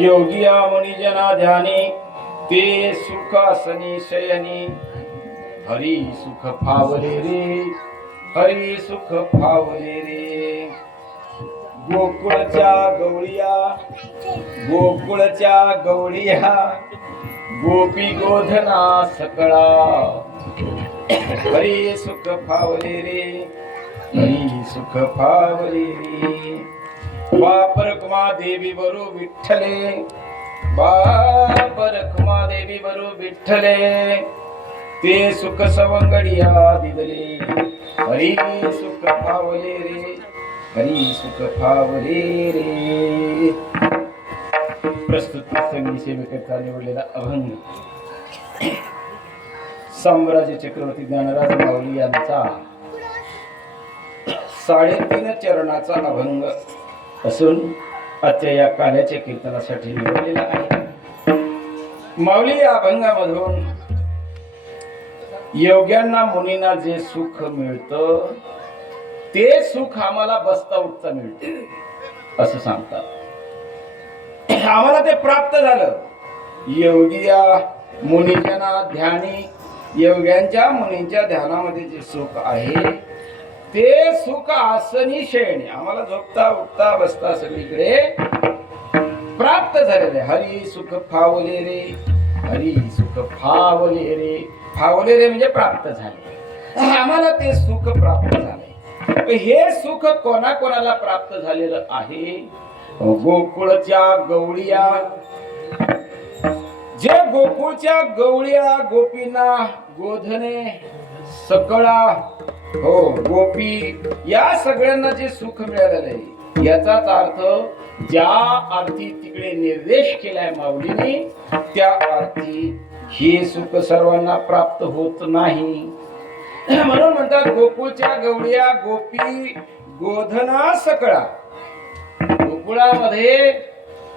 योगिया मुनिजना ध्याने ते सुखासनी शयनी हरी सुख फावले रे हरी सुख फावले रे गोकुळच्या गवळिया गोपी गोधना सकळा हरी सुख फावले रे हरी सुख फावले रे बापर कुमा देवी बरो विठ्ठले बापर कुमा देवी बरो विठ्ठले ते सुख सवंगडिया दिदले हरी सुख फावले रे हरी सुख फावले रे. प्रस्तुत संगीत सेवेकरता निवडलेला अभंग साम्राज्य चक्रवर्ती ज्ञानराज माऊली यांचा 3.5 चरणाचा अभंग असून आजच्या या काल्याच्या कीर्तनासाठी निवडलेला आहे. माऊली या अभंगामधून योग्यांना मुनींना जे सुख मिळतं ते सुख आम्हाला बसता उठता मिळतं असं सांगतात. आम्हाला ते प्राप्त झालं. योगी या मुनीजना ध्यानी, योग्यांच्या मुनींच्या ध्यानामध्ये जे सुख आहे ते सुख आसनी शयनी आम्हाला झोपता उठता बसता सगळीकडे प्राप्त झालेले. हरी सुख फावले रे, हरी सुख फावले रे. फावले रे म्हणजे प्राप्त झाले. आम्हाला ते सुख प्राप्त झाले. हे सुख कोणाकोणाला प्राप्त झालेलं आहे? गोकुळच्या गवळिया, जे गोकुळच्या गवळिया, गोपींना, गोधने, सकळा, हो गोपी, या सगळ्यांना जे सुख मिळालेलं आहे याचाच अर्थ ज्या अर्थी तिकडे निर्देश केलाय माऊलीने त्या अर्थी हे सुख सर्वांना प्राप्त होत नाही. म्हणून म्हणतात गोकुळच्या गवळिया, गोपी, गोधना, सकळा. गोकुळामध्ये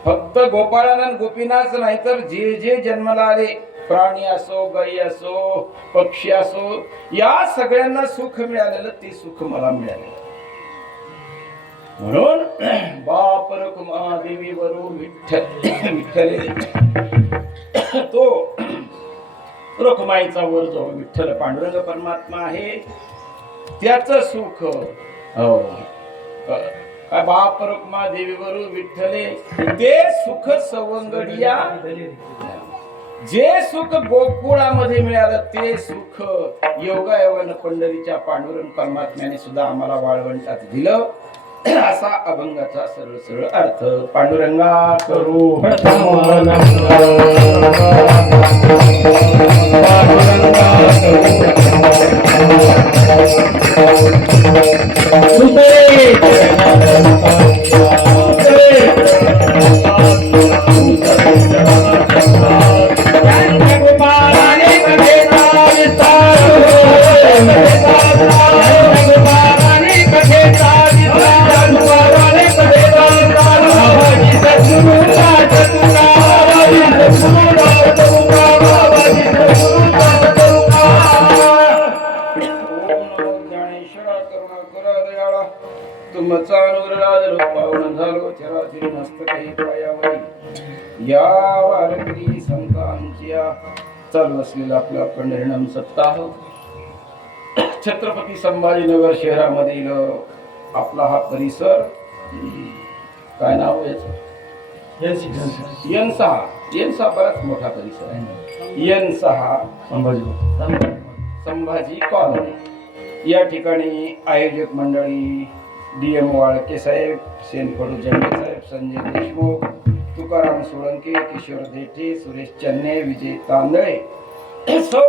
फक्त गोपाळानंद गोपीनाच नाही तर जे जे जन्माला आले, प्राणी असो, गाई असो, पक्षी असो, या सगळ्यांना सुख मिळालेलं ते सुख मला मिळाले. म्हणून बाप रखुमा देवी वरू विठ्ठल तो रखुमाईचा वर जो विठ्ठल पांडुरंग परमात्मा आहे त्याच सुख. हो बाप रखुमा देवी वरू विठ्ठले ते सुख सवंगडिया. जे सुख गोकुळामध्ये मिळालं ते सुख योगायोगानं पंढरीच्या पांडुरंग परमात्म्याने सुद्धा आम्हाला वाळवंटात दिलं. असा अभंगाचा सरळ सरळ अर्थ. पांडुरंगा करू या वारकरी संतांच्या चालू असलेला आपला पंढरीनाम सप्ताह छत्रपती संभाजीनगर शहरामधील आपला हा परिसर, काय नाव याचं? N6 बराच मोठा परिसर आहे. N6 Sambhaji colony. या ठिकाणी आयोजक मंडळी DM वाळके साहेब, सेनकडू जंगे साहेब, संजय देशमुख, तुकाराम सोळंके, किशोर देठे, सुरेश चन्ने, विजय तांदळे, सौ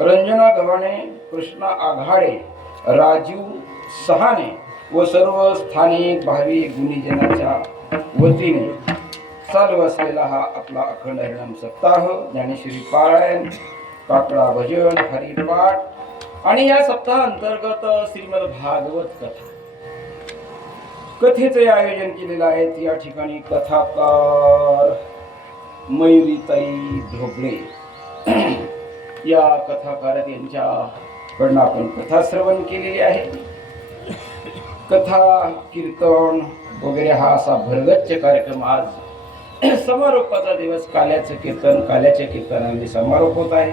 रंजना गव्हाणे, कृष्णा आघाडे, राजू सहाने व सर्व स्थानिक भावी गुणीजनाच्या वतीने चालू असलेला हा आपला अखंड हरिनाम सप्ताह, ज्ञानेश्वरी पारायण, काकडा भजन, हरिपाठ आणि या सप्ताह अंतर्गत श्रीमद भागवत कथा कथेचे आयोजन केलेलं आहे. या ठिकाणी कथाकार मयुरीताई ढोबळे या कथाकार यांच्याकडून आपण कथा श्रवण केलेली आहे. कथा कीर्तन वगैरे हा असा भरगच्च कार्यक्रम आज समारोपाचा दिवस. काल्याचं कीर्तन, काल्याच्या कीर्तनाने समारोप होत आहे.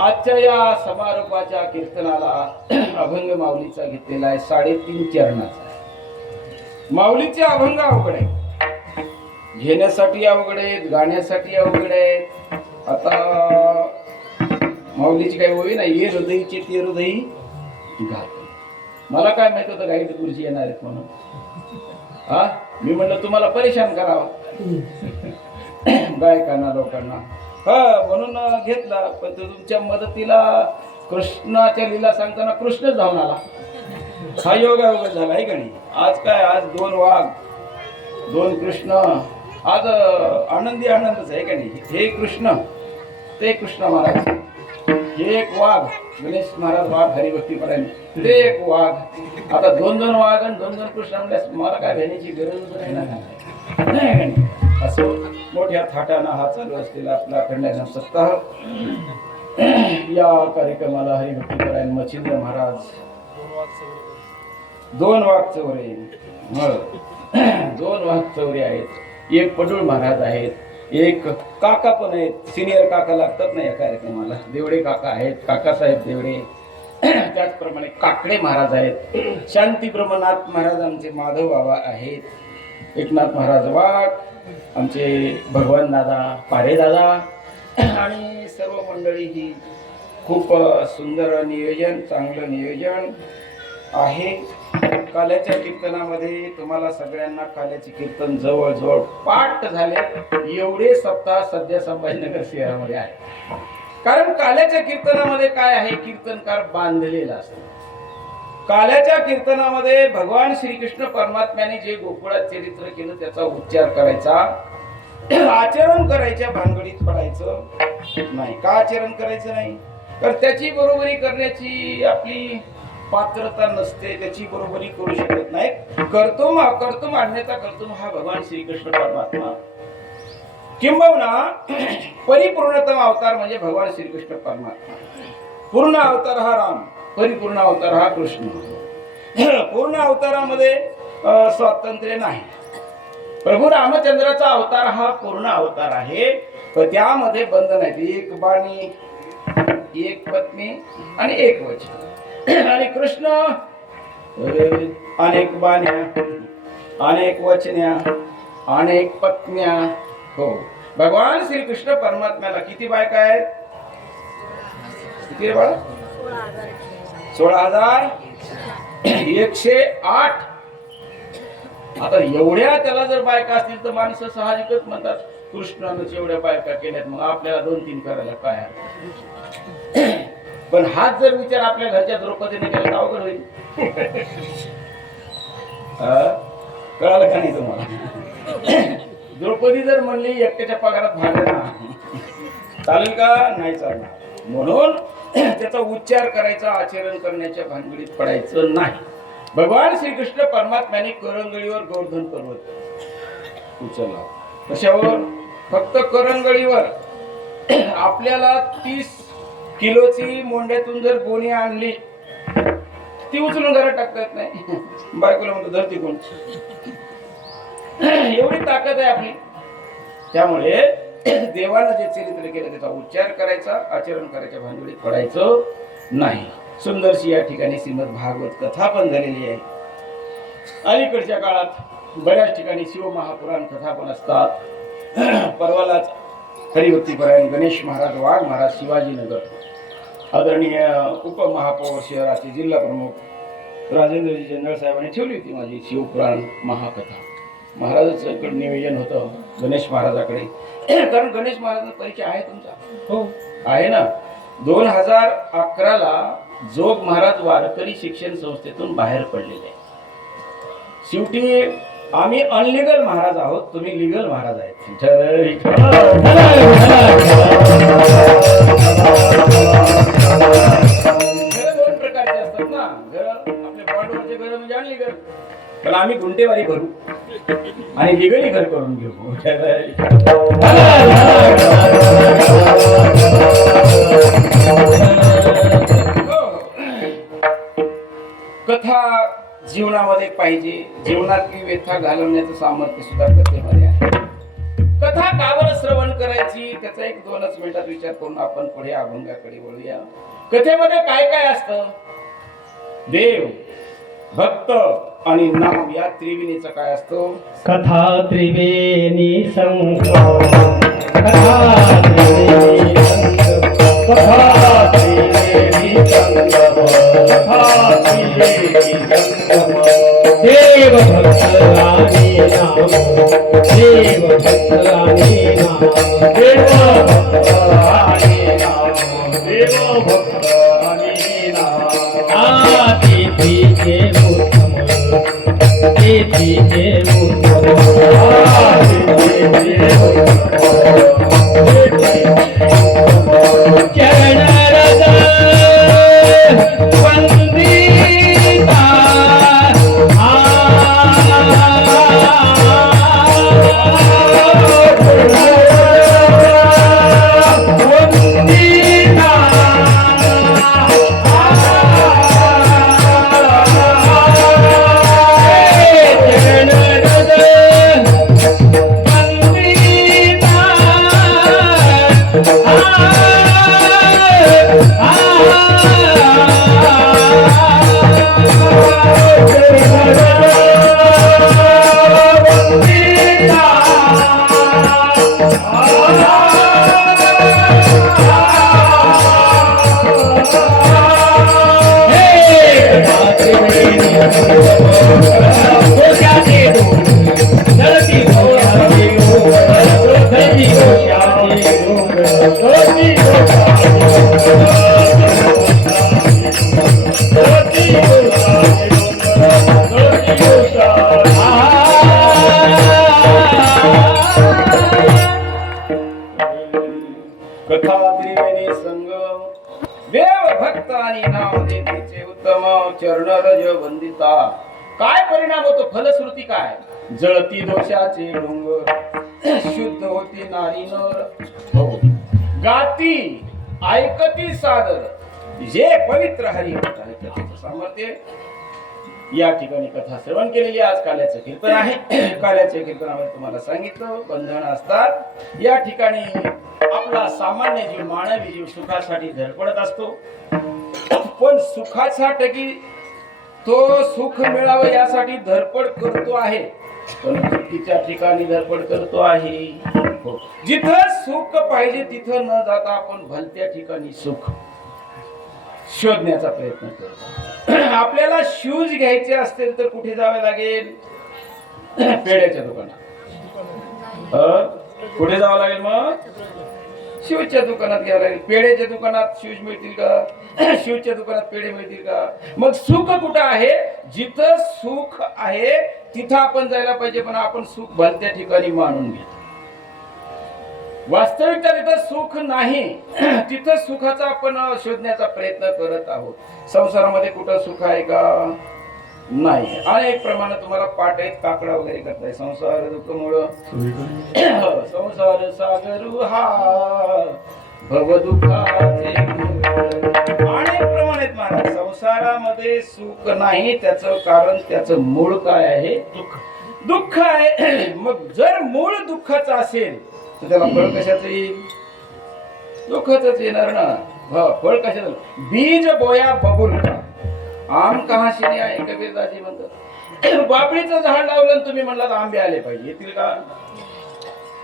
आजच्या या समारोपाच्या कीर्तनाला अभंग माऊलीचा घेतलेला आहे 3.5 चरणाचा. माऊलीचे अभंग अवघड आहे, घेण्यासाठी अवघड आहेत, गाण्यासाठी अवघड आहेत. आता माऊलीची काही ओळी नाही, ये हृदयीचे ते हृदयी घाल. मला काय माहित होतं गाईड गुरुजी येणार आहेत म्हणून. हा मी म्हणलं तुम्हाला परेशान करावं गायकांना, लोकांना. हा म्हणून घेतला. पण तुमच्या मदतीला कृष्णाच्या लीला सांगताना कृष्णच धावून आला. हा योगायोग झाला आहे का नाही? आज काय, आज 2 वाघ 2 कृष्ण, आज आनंदी आनंदच आहे का नाही? हे कृष्ण ते कृष्ण महाराज, हे एक वाघ गणेश महाराज वाघ हरिभक्तीपर्यंत, ते एक वाघ. आता 2 वाघ आणि 2 कृष्ण म्हणल्यास मला काय घेण्याची गरज नाही ना. असं मोठ्या थाटानं हा चालू असलेला आपला खंडायन सप्ताह. या कार्यक्रमाला हरिभक्तीपरायण मच्छिंद्र महाराज, 2 वाघचौरे, 2 वाघचौरे आहेत, एक पडूळ महाराज आहेत, एक काका पण आहेत, सिनियर काका लागतात ना या कार्यक्रमाला, देवडे काका आहेत, काकासाहेब देवडे. त्याचप्रमाणे काकडे महाराज आहेत, शांती ब्रह्मनाथ महाराज आमचे माधव बाबा आहेत, एकनाथ महाराज वाघ आमचे, भगवान दादा पारे दादा, आणि सर्व मंडळी ही खूप सुंदर नियोजन, चांगलं नियोजन आहे. काल्याच्या कीर्तनामध्ये तुम्हाला सगळ्यांना काल्याचे कीर्तन जवळजवळ पाठ झाले एवढे सप्ताह सध्या संभाजीनगर शहरामध्ये आहे. कारण काल्याच्या कीर्तनामध्ये काय आहे, कीर्तनकार बांधलेला असतो. काल्याच्या कीर्तनामध्ये भगवान श्रीकृष्ण परमात्म्याने जे गोकुळात चरित्र केलं त्याचा उच्चार करायचा, आचरण करायच्या भानगडीत पडायचं नाही. का आचरण करायचं नाही, तर त्याची बरोबरी करण्याची आपली पात्रता नसते, त्याची बरोबरी करू शकत नाही. कर्तुम अन्यथा कर्तुम हा भगवान श्रीकृष्ण परमात्मा, किंबहुना परिपूर्णतम अवतार म्हणजे भगवान श्रीकृष्ण परमात्मा. पूर्ण अवतार हा राम, परिपूर्ण अवतार हा कृष्ण. पूर्ण अवतारामध्ये स्वातंत्र्य नाही. प्रभू रामचंद्राचा अवतार हा पूर्ण अवतार आहे, तर त्यामध्ये बंधन आहेत. एक बाणी, एक पत्नी आणि एक वचन. आणि कृष्ण अनेक बाण्या, अनेक वचन्या, अनेक पत्न्या. हो, भगवान श्रीकृष्ण परमात्म्याला किती बायका आहेत? किती रे बाळा? 16,108. आता एवढ्या त्याला जर बायका असतील तर माणसं साहजिकच म्हणतात कृष्णानंच एवढ्या बायका केल्यात, मग आपल्याला 2-3 करायला काय आहे. पण हाच जर विचार आपल्या घरच्या द्रौपदीने केला तर अवघड होईल. कळालं का नाही तुम्हाला? द्रौपदी जर म्हणली एकट्याच्या पगारात भागणार चालेल का? नाही चालणार. म्हणून त्याचा उच्चार करायचा, आचरण करण्याच्या भानगडीत पडायचं नाही. भगवान श्रीकृष्ण परमात्म्याने करंगळीवर गोवर्धन पर्वत उचलला. कशावर? फक्त करंगळीवर. आपल्याला 30 किलोची मोंड्यातून जर गोणी आणली ती उचलून घरात टाकता येत नाही. बायकोला म्हणतो धरती कोण, एवढी ताकद आहे आपली. त्यामुळे देवानं जे चरित्र केलं त्याचा उच्चार करायचा, आचरण करायच्या भानगडीत पडायचं नाही. सुंदरशी या ठिकाणी श्रीमद भागवत कथा पण झालेली आहे. अलीकडच्या काळात बऱ्याच ठिकाणी शिवमहापुराण कथा पण असतात. परवालाच हरिभक्तीपरायण गणेश महाराज वाघ महाराज शिवाजीनगर आदरणीय उपमहापौर शहराचे जिल्हा प्रमुख राजेंद्रजी जनरल साहेबांनी ठेवली होती माझी शिवपुराण महाकथा. महाराजांकडे नियोजन होतं गणेश महाराजाकडे. कारण गणेश महाराजांचा परिचय आहे तुमचा? हो आहे ना. 2011ला जोग महाराज वारकरी शिक्षण संस्थेतून बाहेर पडलेले आहे. शेवटी आम्ही अनलिगल महाराज आहोत, तुम्ही लिगल महाराज आहेत. 2 प्रकारचे असतात ना घर. आपले बॉन्डवरचे घर म्हणजे अनलिगल, पण आम्ही गुंटेवारी करू आणि लिगली घर करून घेऊ. कथा जीवनामध्ये पाहिजे. जीवनातली व्यथा घालवण्याचं सामर्थ्य सुद्धा कथेमध्ये आहे. कथा का बरं श्रवण करायची त्याचा 1-2 मिनिटात विचार करून आपण पुढे अभंगाकडे वळूया. कथेमध्ये काय काय असतं? देव, भक्त आणि नाम या त्रिवेणीचा काय असतो? कथा त्रिवेणी संगम, कथा त्रिवेणी संगम, कथा त्रिवेणी संगम, कथा त्रिवेणी संगम. देव भक्त राणी नाम, देव भक्त राणी नाम, देव भक्त राणी नाम, देव भक्त राणी नाम. तिथे चरण रज वंदिता कथा त्रिवेणी संगम देव भक्त आणि नाम देतीचे उत्तम चरण रज वंदिता. काय परिणाम होतो, फलश्रुती काय? जळती दोषाचे डोंगर शुद्ध होती नारी नर. हो, गाती ऐकती सादर जे पवित्र हरी आहे त्याचं सामर्थ्य. या ठिकाणी कथा श्रवण केलेली. आज काल्याचं कीर्तन आहे. काल्याच्या कीर्तनामध्ये तुम्हाला सांगितलं बंधन असतात. या ठिकाणी आपला सामान्य जीव मानवी जीव सुखासाठी धडपडत असतो, पण सुखाच्या टकी तो सुख मिळावं यासाठी धडपड करतो आहे, पण चुकीच्या ठिकाणी धडपड करतो आहे. हो. जिथं सुख पाहिजे तिथं न जाता आपण भलत्या ठिकाणी सुख शोधण्याचा प्रयत्न करतो. आपल्याला शूज घ्यायचे असतील तर कुठे जावे लागेल? पेड्याच्या दुकानात. कुठे जावं लागेल? मग शूजच्या दुकानात घ्यावं लागेल. पेड्याच्या दुकानात शूज मिळतील का? शूजच्या दुकानात पेढे मिळतील का? मग सुख कुठं आहे? जिथं सुख आहे तिथं आपण जायला पाहिजे, पण आपण सुख भलत्या ठिकाणी मानून घेतो. वास्तविकता जिथं सुख नाही तिथं सुखाचा आपण शोधण्याचा प्रयत्न करत आहोत. संसारामध्ये कुठं सुख आहे का? नाही. अनेक प्रमाणात तुम्हाला पाठ आहेत, काकडा वगैरे करताय. संसार दुःखमुळ संसार सागरू हा भव दुःखाचे. अनेक प्रमाणात महाराज संसारामध्ये सुख नाही. त्याचं कारण, त्याचं मूळ काय आहे? दुःख आहे. मग जर मूळ दुःखाचं असेल तर त्याला फळ कशाचं येईल? दुःखाचंच येणार ना. फळ कशाचं? बीज बोया बबुल का आम कहा शिने आहे कबीरदाजी म्हणतात. बाबळीचं झाड लावलं आणि तुम्ही म्हणलात आंबे आले पाहिजे, येतील का?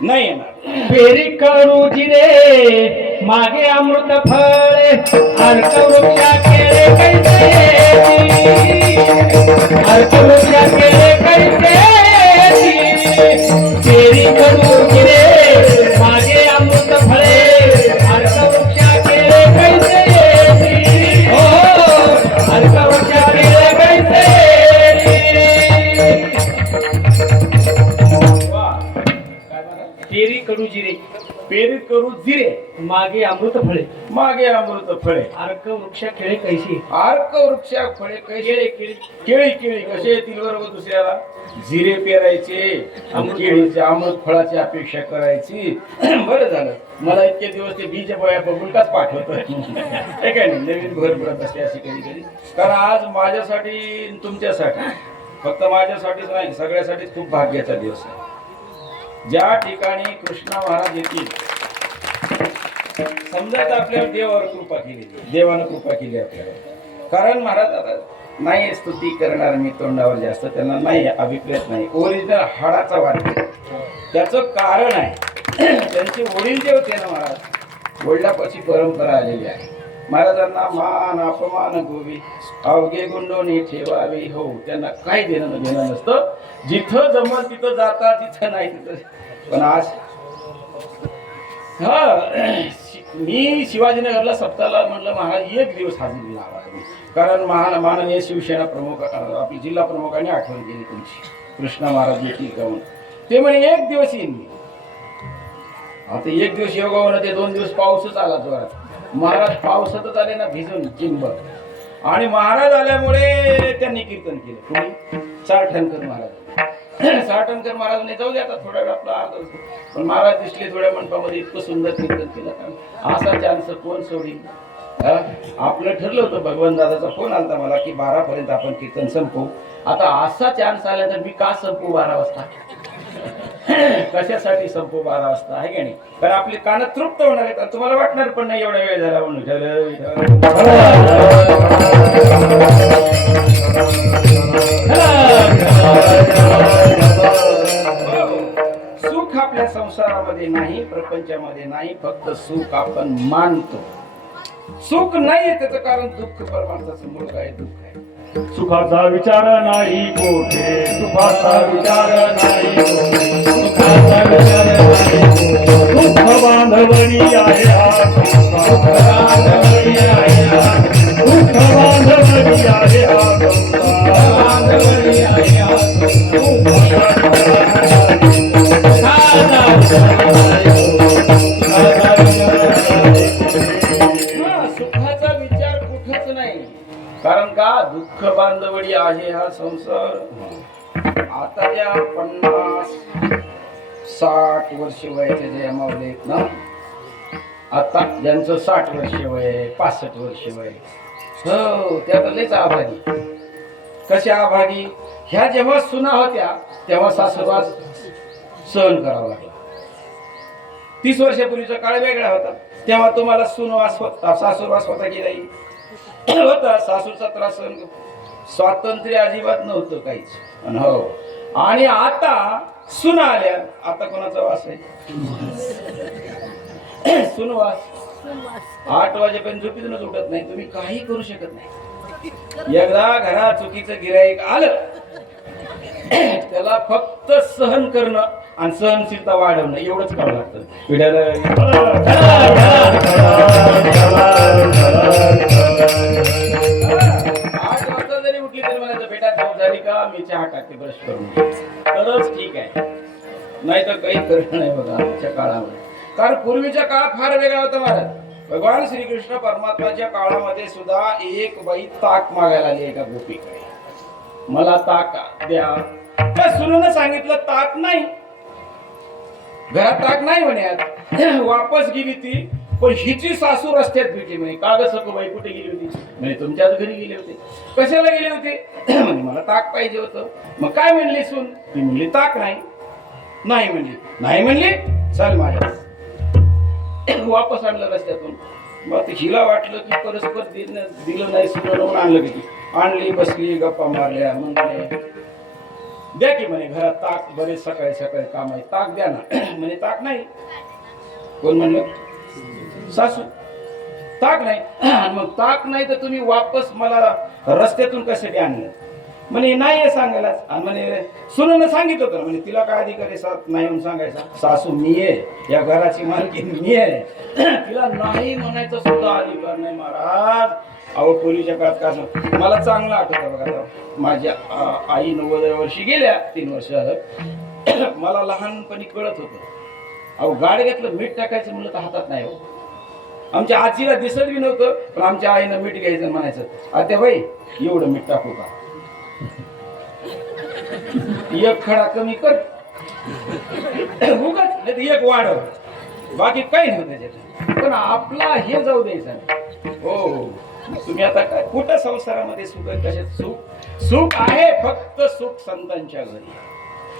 नाही येणार. पेरी करू जिरे मागे अमृत फळे अर्क वृक्षा केले कैसे अर्क वृक्षा केले कैसे पेरी करू जिरे मागे अमृत फळे अर्क वृक्षा केले कैसे हो अर्क वृक्षा केले कैसे. पेरी कडू जिरे पेरी करू जिरे मागे अमृत फळे मागे अमृत फळे अर्क वृक्ष खेळे कैसी अर्क वृक्षा फळे कैसे? केळी केळी कसे येतील बरोबर दुसऱ्याला? जिरे पेरायचे आणि केळीच्या अमृत फळाची अपेक्षा करायची. बरं झालं मला इतके दिवस ते बीज बोया बबुलकाच पाठवत हे काय नाही. नवीन भर पडत असते अशी कधी कधी. कारण आज माझ्यासाठी तुमच्यासाठी, फक्त माझ्यासाठीच नाही सगळ्यासाठीच खूप भाग्याचा दिवस आहे. ज्या ठिकाणी कृष्णा महाराज येतील समजायचं आपल्यावर देवावर कृपा केली, देवानं कृपा केली आपल्यावर. कारण महाराज आता नाही स्तुती करणार मी तोंडावर जास्त, त्यांना नाही अभिप्रेत नाही. ओरिजिनल हाडाचा वाट. त्याचं कारण आहे त्यांचे वडील जे होते ना महाराज, वडिलापाशी परंपरा आलेली आहे. महाराजांना मान अपमान गोवी अवघे गुंडोनी ठेवावे. हो, त्यांना काही देणं घेणं नसतं. जिथं जमल तिथं जाता, तिथं नाही तिथं. पण आज मी शिवाजीनगरला सप्ताहाला म्हटलं महाराज एक दिवस हजेरी लावा तुम्ही. कारण माननीय शिवसेना प्रमुख आपली जिल्हा प्रमुखांनी आठवण केली तुमची, कृष्णा महाराज येतील का म्हणून. ते म्हणे एक दिवस येईन मी. आता एक दिवस योगावं ते 2 दिवस पाऊसच आला जोरात. महाराज पावसातच आले ना भिजून चिंबक. आणि महाराज आल्यामुळे त्यांनी कीर्तन केलं. कुणी? साठणकर महाराज. साठणकर महाराजांनी जाऊ दे आता थोडा वेळ आपला अर्धा. पण महाराज दिसले थोड्या मंडपामध्ये, इतकं सुंदर कीर्तन केलं. असा चान्स कोण सोडील? आपलं ठरलं होतं. भगवान दादाचा फोन आलता मला की 12 पर्यंत आपण कीर्तन संपवू. आता असा चान्स आला तर मी का संपू 12 वाजता? कशासाठी संपू 12 वाजता? आहे का नाही? कारण आपले कान तृप्त होणार आहेत. तुम्हाला वाटणार पण नाही एवढा वेळ झाला म्हणून. सुख आपल्या संसारामध्ये नाही, प्रपंचामध्ये नाही, फक्त सुख आपण मानतो. सुख नाही त्याचं कारण दुःख परमार्थाचं मूळ काय दुःख आहे. सुखाचा विचार नाही कोठे, सुखाचा विचार नाही कोठे, सुखाचा विचार नाही कोठे. दुःख बांधवणी आहे हा संसार, दुःख बांधवणी आहे हा, दुःख बांधवणी आहे हा संसार, बांधवणी आहे हा सुखाचा विचार कुठंच नाही. कारण का दुःख बांधवडी आहे हा संसार. आता ज्या 50-60 वर्ष वयाचे जे मावले आहेत ना, आता ज्यांचं 60 वर्ष वय, 65 वर्ष वय, हो त्या तर लयच आभागी. कशा आभागी? ह्या जेव्हा सुना होत्या तेव्हा सासूरवास सहन करावा लागला. 30 वर्षापूर्वीचा काळ वेगळा होता. तेव्हा तुम्हाला सुनवास होता, सासूरवास होता की नाही? होता. सासूचा त्रास सहन, स्वातंत्र्य अजिबात नव्हतं काहीच. हो. आणि आता सुना आल्या, आता कोणाचा वास आहे? सुनवास. 8 वाजेपर्यंत झोपीतूनच उठत नाही, तुम्ही काही करू शकत नाही. एकदा घरात चुकीचं गिऱ्हाईक आलं, त्याला फक्त सहन करणं आणि सहनशीलता वाढवणं एवढंच करावं लागतं. पिढ्याला 8 वाजता जरी उठली तरी म्हणायचं बेटा झोप झाली का, मी चहा टाकते ब्रश करून, तरच ठीक आहे. नाही तर काही करणं नाही बघा आजच्या काळामध्ये. कारण पूर्वीच्या काळ फार वेगळा होता महाराज. भगवान श्रीकृष्ण परमात्माच्या काळामध्ये सुद्धा एक बाई ताक मागायला आली एका गोपीकडे, मला ताक द्या. त्या सुनेनं सांगितलं ताक नाही, घरात ताक नाही म्हणे. वापस गेली ती, पण हिची सासू रस्त्यात भेटली. म्हणे का ग सखूबाई कुठे गेली होती? म्हणे तुमच्याच घरी गेले होते. कशाला गेले होते? म्हणे मला ताक पाहिजे होतं. मग काय म्हणली सून? ती म्हणली ताक नाही. नाही म्हणली. नाही म्हणली, चल माझ्या. वापस आणलं रस्त्यातून. मग हिला वाटलं की परस्पर दिलं नाही, सुन आणलं किती. आणली, बसली, गप्पा मारल्या. मग द्या की म्हणे घरात ताक, बरेच सकाळी सकाळी काम आहे, ताक द्या ना. म्हणे ताक नाही. कोण म्हणलं? सासू. ताक नाही. मग ताक नाही तर तुम्ही वापस मला रस्त्यातून कशासाठी आणलं? म्हणे नाही आहे सांगायला. आणि म्हणे सुनून सांगितलं होतं. म्हणे तिला काय अधिकार आहे नाही म्हणून सांगायचा? सासू मी आहे, या घराची मालकी मी आहे, तिला नाही म्हणायचं सुद्धा अधिकार नाही महाराज. अहो पूर्वीच्या काळात कसं, मला चांगलं आठवतं बघा. माझ्या आई 90 वर्षी गेल्या, 3 वर्ष झालं. मला लहानपणी कळत होतं. अहो गाडग्यातलं मीठ टाकायचं म्हणलं तर हातात नाही हो. आमच्या आजीला दिसत बी नव्हतं, पण आमच्या आईनं मीठ घ्यायचं म्हणायचं, आता बाई एवढं मीठ टाकू का? एक खडा कमी कर, उगाच नाही तर एक वाढव, बाकी काही नव्हतं त्याच्यात. पण आपला हे जाऊ द्यायचं. हो तुम्ही आता काय कुठं संसारामध्ये सुख आहे? कशात सुख? सुख आहे फक्त सुख संतांच्या घरी.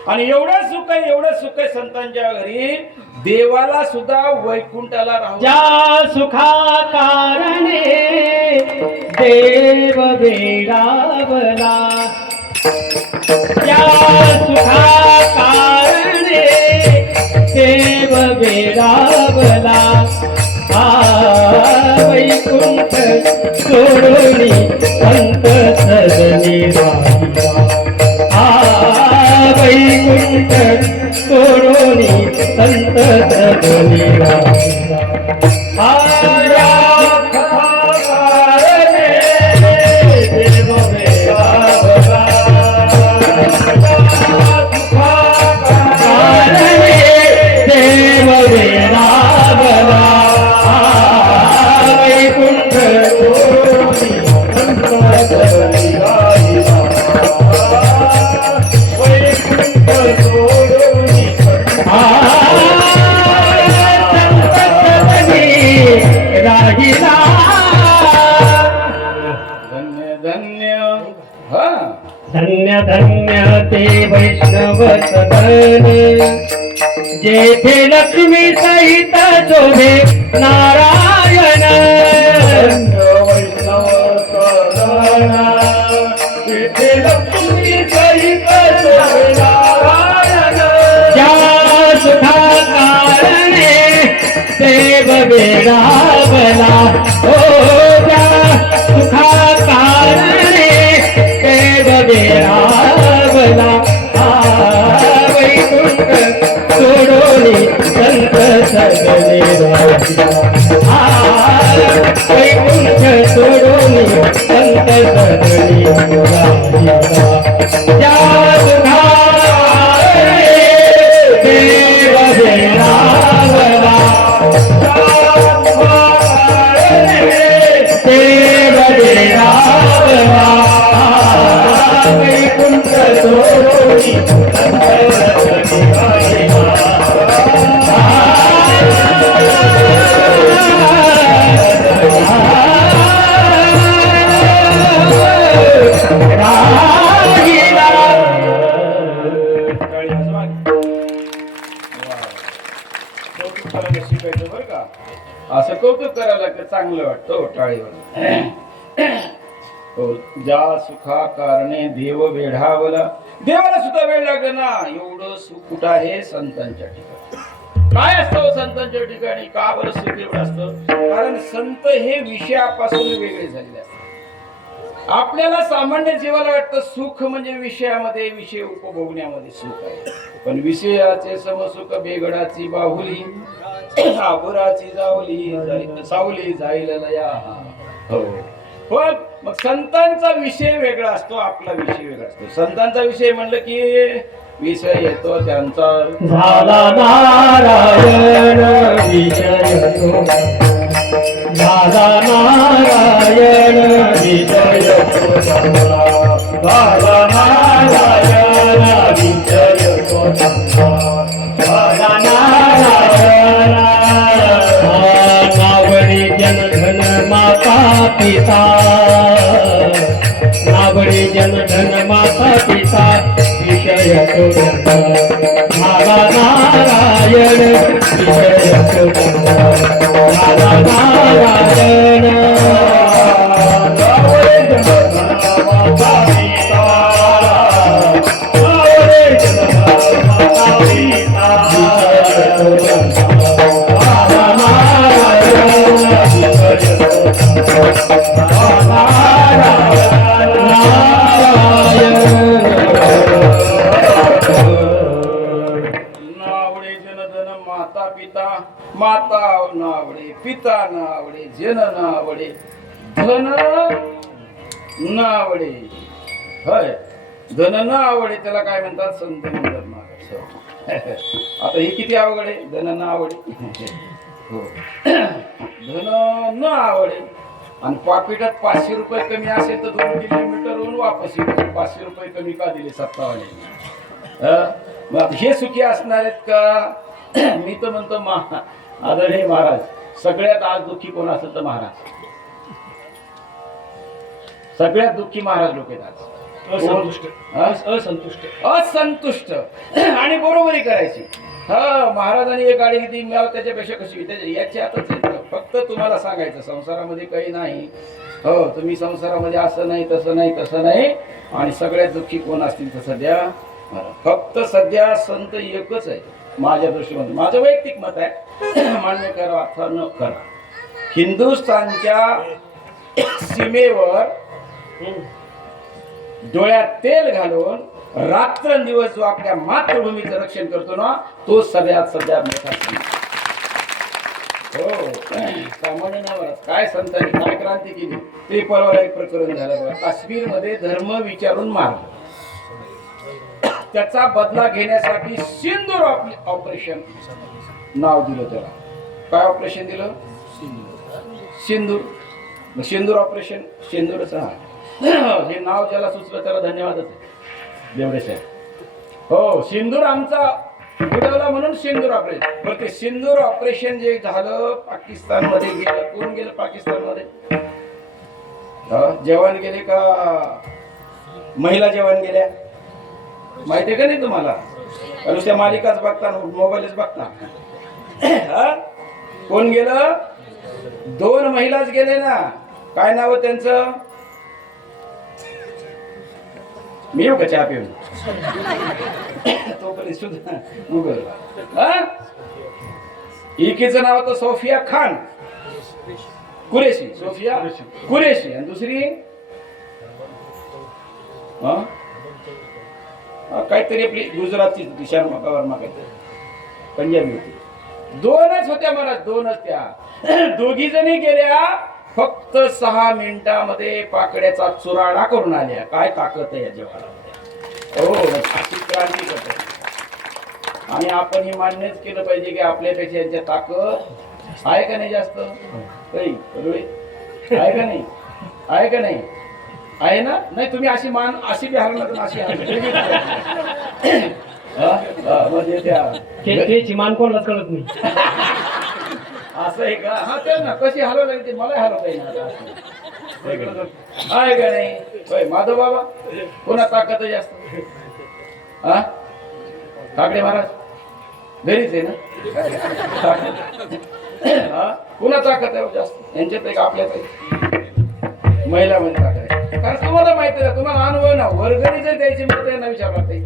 आणि एवढं सुख आहे, एवढं सुख आहे संतांच्या घरी, देवाला सुद्धा वैकुंठाला राहू. ज्या सुखा कारणे देव वेडावला, ज्या सुखा कारणे देव वेडावला, वैकुंठ सोडून संत सदनी राहिला, वैकुंठ सोडून संत सदनी राहिला. देव वेडावला, देव वेडावला, वैकुंठ सोडून संत सदनी राहिला, वैकुंठ सोडून राहिला. धन्य धन्य हा धन्य धन्य ते वैष्णव सदन, जेथे लक्ष्मी सहित शोभे नारायण. वैष्णव सदन, लक्ष्मी सहित शोभे नारायण ज्या सुखा कारणे देव वेडावला हो ज्या सुखा कारणे देव वेडावला वैकुंठ सोडोनी संत सगळे राहिला वैकुंठ सोडोनी संत सगळे राहिला ज्या सुखा देव वेडावला देव वेडावला वैकुंठ सोडोनी संत सगळे टाळी वाजवा. वा. कौतुक करायला शिकायचं बरं का. असं कौतुक करायला की चांगलं वाटतं हो, टाळीवर. हो, ज्या सुखा कारणे देव वेढावला. देवाला सुद्धा वेळ लागला ना. एवढं सुख कुठं आहे? संतांच्या ठिकाणी. काय असतं हो संतांच्या ठिकाणी? का बरं सुख एवढं असतं? कारण संत हे विषयापासून वेगळे झालेले असतात. आपल्याला सामान्य जीवाला वाटतं सुख म्हणजे विषयामध्ये, विषय उपभोगण्यामध्ये सुख आहे. पण विषयाचे समसुख बेगडाची बाहुली आबुराची सावली जाईल लया. हो, पण मग संतांचा विषय वेगळा असतो, आपला विषय वेगळा असतो. संतांचा विषय म्हणलं की विषय येतो त्यांचा झाला नारायण विजय तो झाला नारायण विजय तो झाला नारायण विजय तो झाला नारायण नावडी जनधन माता पिता नावडी जनधन माता पिता विषय तो झाला नारायण विषय तो झाला नारायण नावडे जनधन माता पिता, माता नावडे, पिता नावडे, जन नावडे, धन नावडे. होय, धन नावडे त्याला काय म्हणतात? संत म्हणतात महाराज. आता हे किती अवघड आहे? धन नावडे. हो, धन न आवडे आणि पाकिटात 500 रुपये कमी असेल तर 2 किलोमीटरहून वापस येतो. 500 रुपये कमी का दिले सत्तावाले? मग आता हे सुखी असणार आहेत का? मी तर म्हणतो आदरणीय महाराज, सगळ्यात आज दुःखी कोण असेल तर महाराज. सगळ्यात दुःखी महाराज लोक आहेत आज. असंतुष्ट आणि बरोबरी करायची. हा, महाराजांनी एक गाडी घेतली, मला त्याच्यापेक्षा कशी याची आताच फक्त तुम्हाला सांगायचं संसारामध्ये काही नाही. हो, तुम्ही संसारामध्ये असं नाही तसं नाही तसं नाही. आणि सगळ्यात दुःखी कोण असतील तर सध्या फक्त सध्या संत एकच आहे माझ्या दृष्टीमध्ये. माझं वैयक्तिक मत आहे, मान्य करा अथवा न करा. हिंदुस्थानच्या सीमेवर डोळ्यात तेल घालून रात्रंदिवस जो आपल्या मातृभूमीचं रक्षण करतो ना, तो सगळ्यात मोठा संत. हो, सामान्य नाही. काय संतांनी काय क्रांती केली ते परवा एक प्रकरण झालं बघा. काश्मीरमध्ये धर्म विचारून मारलं. त्याचा बदला घेण्यासाठी सिंदूर ऑपरेशन नाव दिलं त्याला. काय ऑपरेशन दिलं? सिंदूर. सिंदूर ऑपरेशन, सिंदूरच. हे नाव ज्याला सुचलं त्याला धन्यवादच आहे देवडे साहेब. हो, सिंदूर आमचा उडवला म्हणून सिंदूर ऑपरेशन. पण ते सिंदूर ऑपरेशन जे झालं पाकिस्तानमध्ये गेलं. कोण गेलं पाकिस्तानमध्ये? जवान गेले का महिला जवान गेल्या? माहिती आहे का नाही तुम्हाला? नुसत्या मालिकाच बघता, मोबाईलच बघता. कोण गेलं? 2 महिलाच गेले ना. काय नाव त्यांचं? मी येऊ का चहा पिऊन तोपर्यंत सुद्धा गुगल एकीचं नाव होतं सोफिया खान कुरेशी, सोफिया कुरेशी, आणि दुसरी काहीतरी आपली गुजरातची होती, शर्मा का वर्मा काहीतरी पंजाबी होती. दोनच होत्या महाराज, दोनच त्या. दोघी जणी गेल्या फक्त 6 मिनिटामध्ये पाकड्याचा चुराडा करून आल्या. काय ताकद आहे या जगाला. हो, अशी क्रांती करते. आणि आपण हे मान्यच केलं पाहिजे की आपल्यापेक्षा यांच्या ताकद आहे का नाही जास्त. काही आहे का नाही, आहे का नाही, आहे ना. नाही तुम्ही अशी मान अशी बी हलणार, अशी म्हणजे त्याची मान कोणालाच कळत नाही. असं आहे का. हा ते ना कशी हलव लागते मला हलवता येईल आहे का नाही. होय माधव बाबा कोणा ताकद आहे जास्त. हा ठाकरे महाराज घरीच आहे ना. हा पुन्हा ताकद आहे जास्त यांच्यात एक आपल्यात आहे. महिला मध्ये ताकद आहे. कारण तुम्हाला माहिती आहे, तुम्हाला अनुभव ना. वर्गणी जर द्यायची मग त्यांना विचारला ते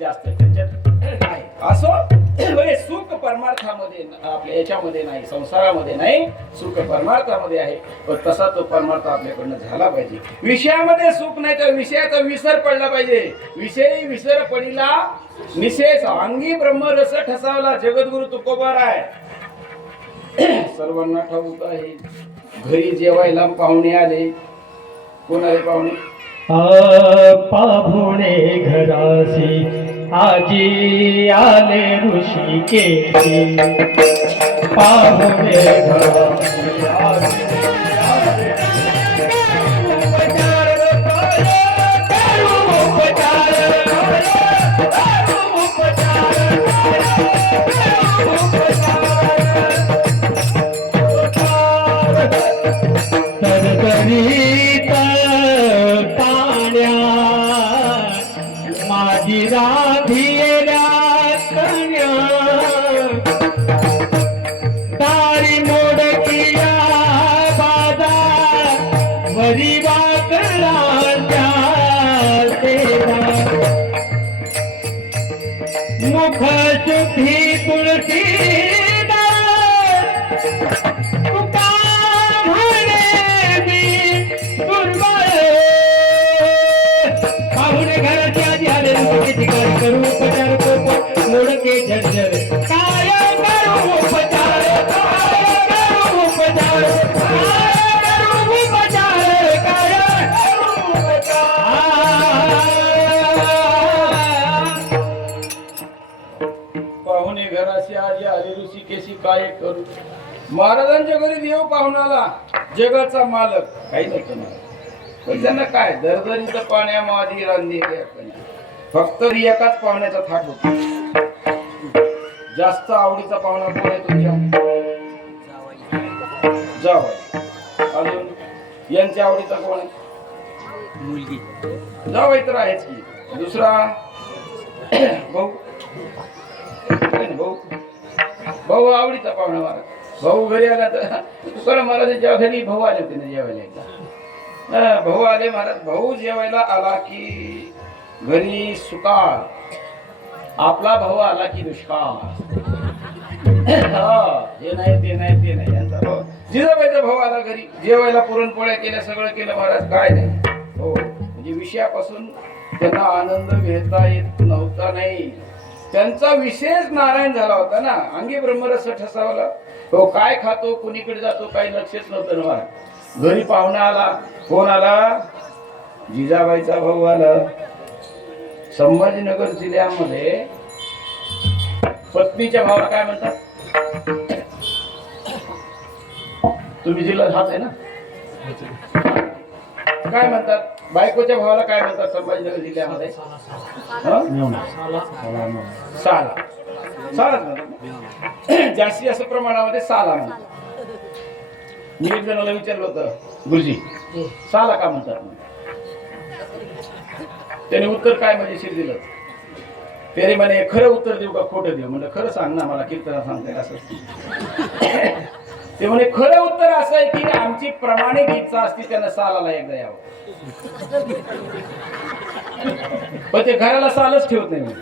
जास्त आहे. असो म्हणजे सुख परमार्थामध्ये आपल्या याच्यामध्ये नाही, संसारामध्ये नाही, सुख परमार्थामध्ये आहे. पण तसा तो परमार्थ आपल्याकडनं झाला पाहिजे. विषयामध्ये सुख नाही तर विषयाचा विसर पडला पाहिजे. विषयी विसर पडिला निशेष अंगी ब्रह्मरस ठसावला. जगद्गुरु तुकोबार आहे. सर्वांना ठाऊक आहे. घरी जेवायला पाहुणे आले. कोण आले पाहुणे. पाहुणे घरासी आजी आले ऋषिकेशी. पाहुणे घरासी आजी तरतरीत पाण्या माझी राधियेल्या कन्या. तारी मोडकिया बाजार वरी वाकडांच्या सेवा. मुख शुद्धी तुळशी करू उपचार कोप मोडके झरझर. काय करू उपचार, काय करू उपचार, काय करू उपचार, काय करू उपचार. पाहुणे घराशी आजी आले ऋषिकेशी काय करू. महाराजांच्या घरी देव पाहुणाला जगाचा मालक काही नव्हतं ना. पण त्यांना काय दरदरीचं पाण्या मादी रांधी फक्त एकाच पाहुण्याचा थाट होता. जास्त आवडीचा पाहुणा कोण आहे तुमच्या. जावई. अजून यांच्या आवडीचा कोण आहे. मुलगी. जावई तर आहेच की. दुसरा भाऊ. भाऊ भाऊ आवडीचा पाहुणा महाराज. भाऊ घरी आला तर तुकाराम महाराजांच्या घरी भाऊ आले होते ना जेवायला एकदा. भाऊ आले महाराज. भाऊ जेवायला आला की घरी सुकाळ. आपला भाऊ आला की दुष्काळ. हे नाही ते नाही ते नाही. यांचा भाऊ जिजाबाईचा भाऊ आला घरी. जेवायला पुरणपोळ्या केल्या, सगळं केलं महाराज. काय नाही. हो म्हणजे विषयापासून त्यांना आनंद घेता येत नव्हता. नाही त्यांचा विशेष नारायण झाला होता ना. अंगी ब्रह्मरस ठसावला. तो काय खातो, कुणीकडे जातो काही लक्षच नव्हतं ना. घरी पाहुणा आला. कोण आला. जिजाबाईचा भाऊ आला. संभाजीनगर जिल्ह्यामध्ये पत्नीच्या भावाला काय म्हणतात. तुम्ही जिल्हा हाच आहे ना. काय म्हणतात. बायकोच्या भावाला काय म्हणतात संभाजीनगर जिल्ह्यामध्ये. साला. सालाच म्हणतात. जास्तीत जास्त प्रमाणामध्ये साला म्हणतात. मी एक जणाला विचारलं होतं गुरुजी साला का म्हणतात. त्याने उत्तर काय मजेशीर दिलं. तेरे म्हणे खरं उत्तर देऊ का खोटं देऊ? म्हणलं खरं सांग ना, मला कीर्तन सांगताय असं. ते म्हणे खरं उत्तर असं आहे की आमची प्रमाणिक इच्छा असती त्यांना सालाला एकदा यावं, पण ते घराला सालच ठेवत नाही म्हणे.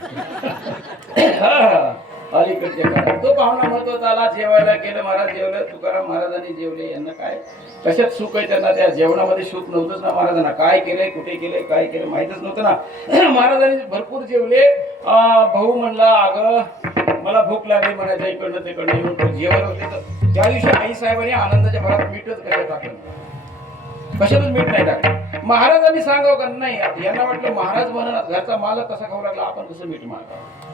अलीकडच्या काळात तो पाहुणा महत्वाचा आला, जेवायला गेलं, महाराज जेवलं, तुकाराम महाराजांनी जेवले. यांना काय कशात सुख आहे? त्यांना त्या जेवणामध्ये सुख नव्हतंच ना. महाराजांना काय केलंय, कुठे केलंय, काय केलं माहितच नव्हतं ना. महाराजांनी भरपूर जेवले. भाऊ म्हणला अगं मला भूक लागली म्हणायचं, इकडनं तिकडनं येऊन तो जेवायला होते. तर त्या दिवशी आई साहेबांनी आनंदाच्या भरात मीठच कशात टाकलं, कशातच मीठ नाही टाकलं. महाराजांनी सांगावं का नाही? यांना वाटलं महाराज म्हणा घरचा मालक कसा खाऊ लागला, आपण कसं मीठ मागावं.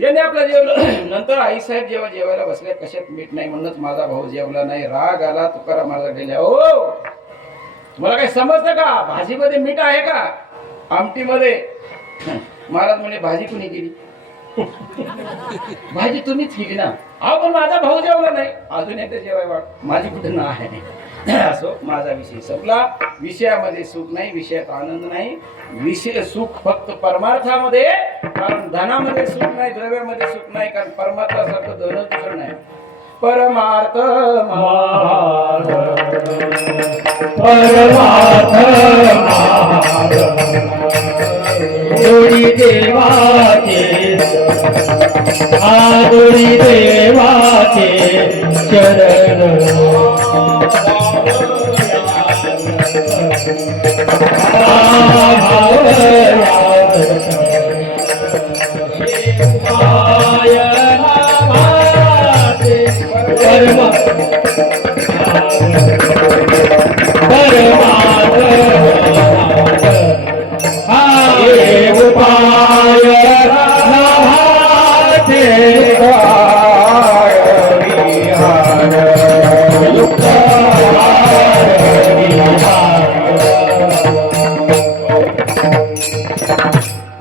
याने आपलं जेवलं. नंतर आई साहेब जेव्हा जेवायला बसले, कशात मीठ नाही म्हणूनच माझा भाऊ जेवला नाही. राग आला. तुकाराम महाराज गेल्या, ओ तुम्हाला काही समजतं का? भाजीमध्ये मीठ आहे का? आमटीमध्ये? महाराज म्हणे भाजी कुणी केली? भाजी तुम्हीच केली ना. अहो पण माझा भाऊ जेवला नाही. अजून एकदा जेवाय वाट, माझी कुठे ना आहे. असो, माझा विषय संपला. विषयामध्ये सुख नाही, विषयात आनंद नाही. विषय सुख फक्त परमार्थामध्ये, कारण धनामध्ये सुख नाही, द्रव्यामध्ये सुख नाही, कारण परमार्थासारखं धन दुसरं नाही. परमार्थ परमार्थ दोरी देवाचे, आदोरी देवाचे चरण.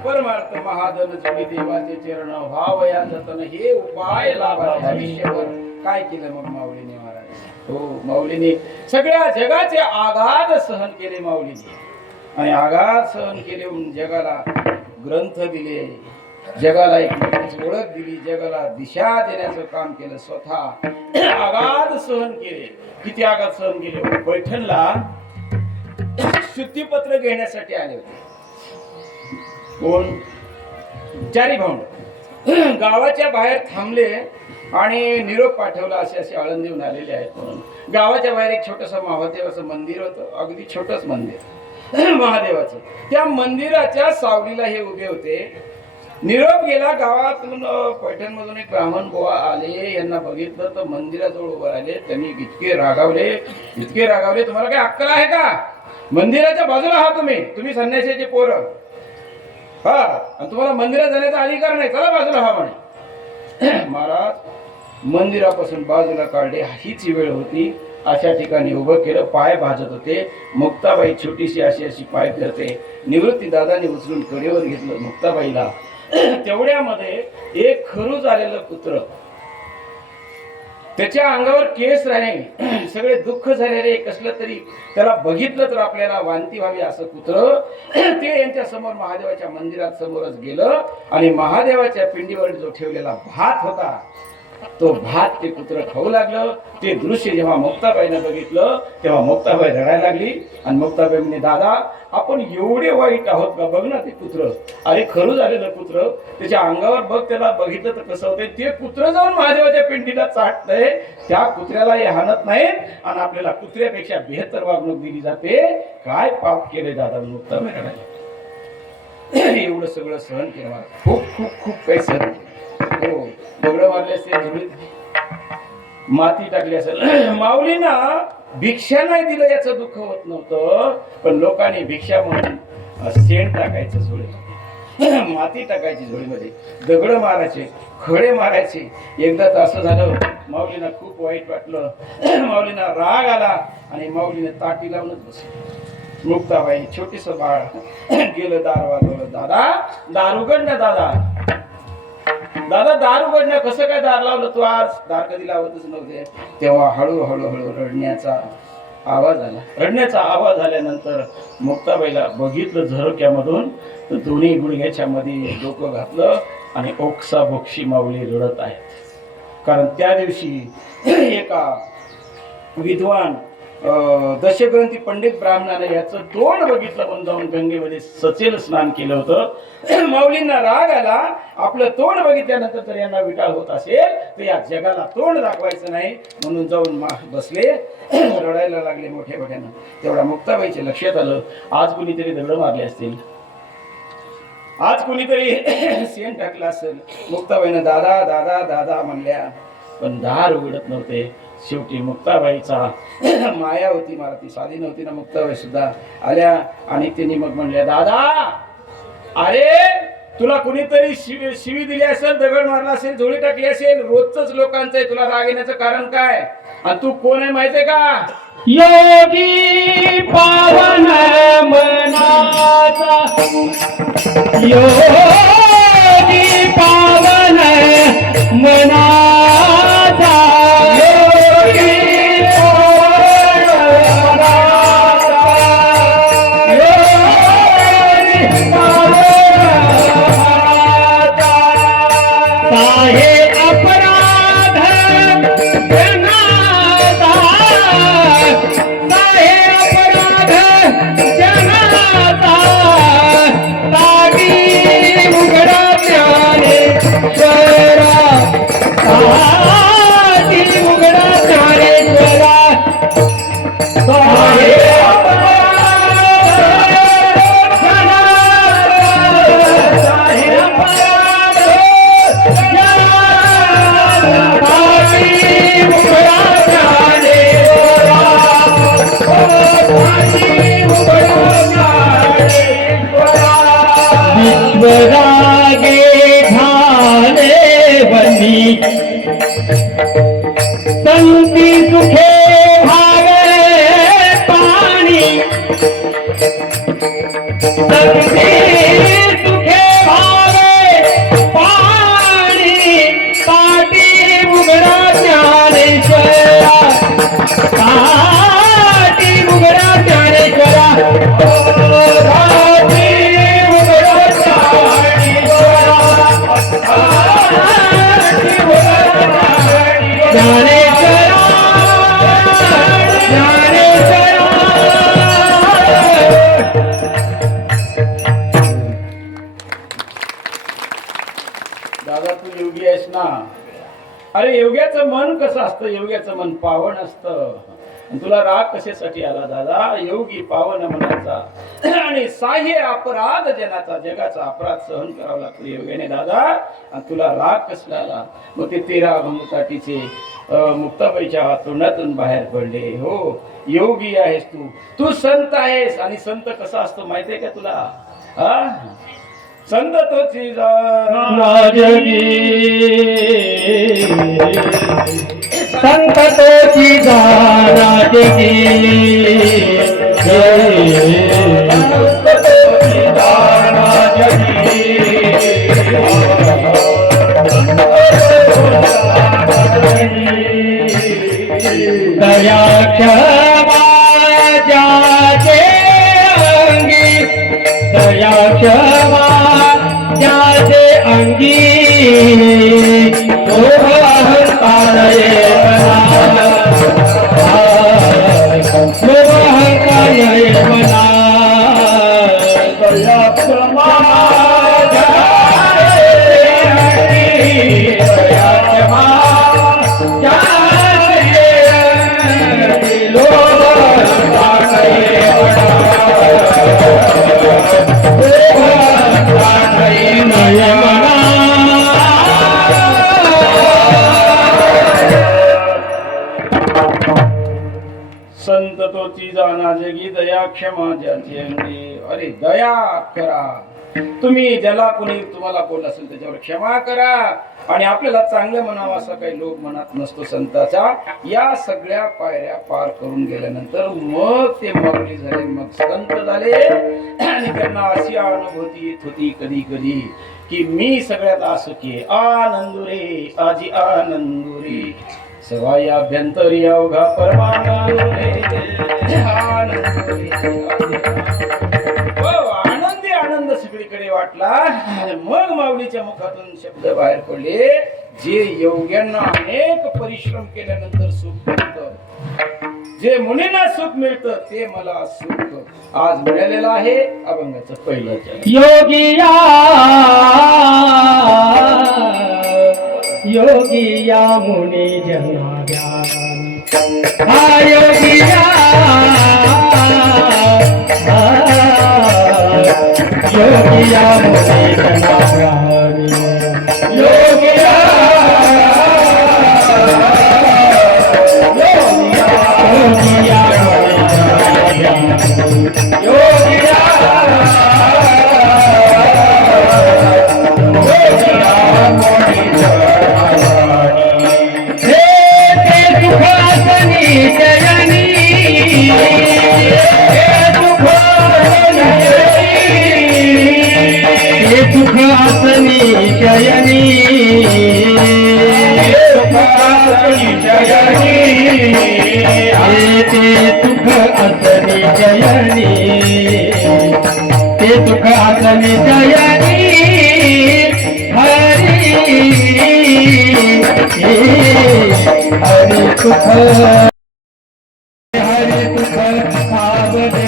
परमार्थ महाधन जोडी देवाचे चरण भाव या जतन, हे उपाय लाभाचे. आयुष्यभर काय केलं मग माऊलीने महाराज? हो, माऊलीने सगळ्या जगाचे आघात सहन केले माऊलीने. आणि आघात सहन केले म्हणून जगाला ग्रंथ दिले, जगाला एक मोठीच ओळख दिली, जगाला दिशा देण्याचं काम केलं. स्वतः आघात सहन केले. किती आघात सहन केले? पैठणला शुद्धीपत्र घेण्यासाठी आले होते. कोण? चारी भावंड गावाच्या बाहेर थांबले आणि निरोप पाठवला, असे असे आळंदीहून आलेले आहेत म्हणून. गावाच्या बाहेर एक छोटंसं महादेवाचं मंदिर होतं, अगदी छोटंच मंदिर महादेवाचं. त्या मंदिराच्या सावलीला हे उभे होते. निरोप गेला. गावातून पैठणमधून एक ब्राह्मण बुवा आले. यांना बघितलं तर मंदिराजवळ उभं राहिले. त्यांनी इतके रागावले, इतके रागावले, तुम्हाला काही अक्कल आहे का? मंदिराच्या बाजूला आहात तुम्ही संन्यासीचे पोरं, हा, आणि तुम्हाला मंदिरात जाण्याचा अधिकार नाही, चला बाजूला हा म्हणे. महाराज मंदिरापासून बाजूला काढले. हीच वेळ होती. अशा ठिकाणी उभं केलं. पाय भाजत होते. मुक्ताबाई छोटीशी अशी अशी पाय फिरते. निवृत्ती दादाने उचलून कडेवर घेतलं मुक्ताबाईला. तेवढ्यामध्ये एक खरूज आलेलं कुत्र, त्याच्या अंगावर केस राहिले, सगळे दुःख झालेले, कसलं तरी त्याला बघितलं तर आपल्याला वांती व्हावी असं कुत्र, ते यांच्या समोर महादेवाच्या मंदिरात समोरच गेलं आणि महादेवाच्या पिंडीवर जो ठेवलेला भात होता तो भात ते कुत्र खाऊ लागलं. ते दृश्य जेव्हा मुक्ताबाईनं बघितलं तेव्हा मुक्ताबाई रडायला लागली. आणि मुक्ताबाई म्हणे, दादा आपण एवढे वाईट आहोत का? बघ ना ते कुत्र, अरे खरू झालेलं कुत्र, त्याच्या अंगावर बघ, त्याला बघितलं तर कसं होतंय. ते कुत्र जाऊन महादेवाच्या पिंडीला चाटतंय, त्या कुत्र्याला हे हाणत नाहीत आणि आपल्याला कुत्र्यापेक्षा बेहतर वागणूक दिली जाते. काय पाप केले दादा? मुक्ताबाई रडायला. एवढं सगळं सहन केलं. खूप खूप खूप काही सहन केलं. हो, दगड मारले असते, झुळीत माती टाकली असेल. माऊलींना भिक्षा नाही दिलं याचं दुःख होत नव्हतं, पण लोकांनी भिक्षा म्हणून शेण टाकायचं झोळी, माती टाकायची झोळीमध्ये, दगड मारायचे, खडे मारायचे. एकदा तर असं झालं, माऊलींना खूप वाईट वाटलं. माऊलींना राग आला आणि माऊलीने ताटी लावूनच बसली. मुक्ताबाई छोटीस बाळ गेलं, दार वाजवलं. दादा दार उघड ना, दादा दादा दार उघडण्या. कसं काय दार लावलं तू आज? दार कधी लावतच नव्हते. तेव्हा हळूहळू रडण्याचा आवाज आला. रडण्याचा आवाज आल्यानंतर मुक्ताबाईला बघितलं झरोक्यामधून, तर दोन्ही गुडघ्याच्या मध्ये डोकं घातलं आणि ओक्सा बोक्षी माऊली रडत आहेत. कारण त्या दिवशी एका विद्वान दशग्रंथी पंडित ब्राह्मणाने याचं तोंड बघितलं म्हणून जाऊन गंगेमध्ये सचेल स्नान केलं होतं. माऊलींना राग आला, आपलं तोंड बघितल्यानंतर तर यांना विटाळ होत असेल तर या जगाला तोंड दाखवायचं नाही म्हणून जाऊन बसले, रडायला लागले मोठ्या मोठ्यानं. तेवढा मुक्ताबाईच्या लक्षात आलं, आज कुणीतरी दगड मारले असतील, आज कुणीतरी शेण टाकलं असेल. मुक्ताबाईनं दादा दादा दादा म्हणल्या, पण दार उघडत नव्हते. शेवटी मुक्ताबाईचा माया होती, मला ती साधी नव्हती ना. मुक्ताबाई सुद्धा आल्या आणि त्यांनी मग म्हणल्या, दादा अरे तुला कुणीतरी शिवी दिली असेल, दगड मारला असेल, झोळी टाकली असेल, रोजच लोकांचं आहे, तुला राग येण्याचं कारण काय? आणि तू कोण आहे माहितीये का? योगी पावन मनाचा, योगी पावन मनाचा, योगी पावन मनाचा, योगी पावन मनाचा. साहे अपराध जनाचा, साहे अपराध जनाचा, तागी उघडा ज्ञानेश्वरा, तागी उघडा ज्ञानेश्वरा. साहे अपराध जनाचा, साहे अपराध विश्वरागे झाले बनी, संती सुखे भावे पाणी, संती सुखे भावे पाणी, पाटी उघडा ज्ञानेश्वरा, पाटी उघडा ज्ञानेश्वरा, पाटी उघडा ज्ञानेश्वरा, पाटी उघडा ज्ञानेश्वरा, ज्ञानेश्वरा. दादा तू योगी आहेस ना? अरे योग्याचं मन कसं असतं? योग्याचं मन पावन असतं. तुला राग कशासाठी आला दादा? योगी पावन मनाचा आणि साह्य अपराध जनाचा, जगाचा अपराध सहन करावा लागतो योग्याने दादा. आणि तुला राग कसला आला? मग ते 13 अभंग साठीचे मुक्ताबाईच्या तोंडातून बाहेर पडले. हो योगी आहेस तू, तू संत आहेस. आणि संत कसा असतो माहितीये का तुला? हा संत तोची राजगी, संत तोची राजगी, संत तोची राजगी, दया क्षमा ज्याचे अंगी, दया क्षमा ज्याचे अंगी, तो अहंकार मना, तो अहंकार मना. दया क्षमा ज्याचे अंगी, दया क्षमा ज्याचे अंगी, तो संत तोची जाना जगी, दया क्षमा ज्याची अंगी. अरे दया करा तुम्ही, ज्याला कोणी तुम्हाला कोण असेल त्याच्यावर क्षमा करा. आणि आपल्याला चांगलं म्हणावं असा काही लोक मनात नसतो संताचा. या सगळ्या पायऱ्या पार करून गेल्यानंतर मग ते माऊली झाले, मग संत झाले. आणि त्यांना अशी अनुभूती येत होती कधी कधी की मी सगळ्यात असुखी, आनंदुरे आजी आनंदुरे. सवाई अभ्यंतरी अवघा परमानंद आनंदी आनंद सगळीकडे वाटला. मग माऊलीच्या मुखातून शब्द बाहेर पडले, जे योग्यांना अनेक परिश्रम केल्यानंतर सुख मिळतं, जे मुनींना सुख मिळतं, ते मला सुख आज मिळालेलं आहे. अभंगाचं पहिलं चरण. योगिया योगिया मुनी जनाद्या हा योगिया योगिया मुनी जनाद्या योगिया योगिया योगिया ते सुख आसनी जयनी हरी हरी सुख हरी सुख सावदे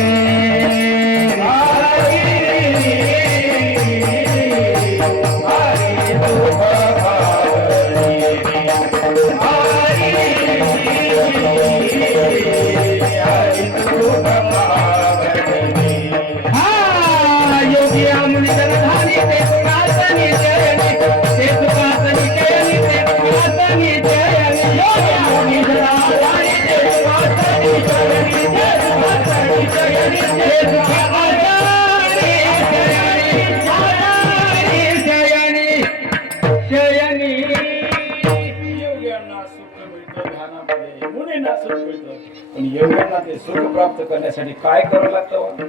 पण योग्यांना ते सुख प्राप्त करण्यासाठी काय करावं लागतं?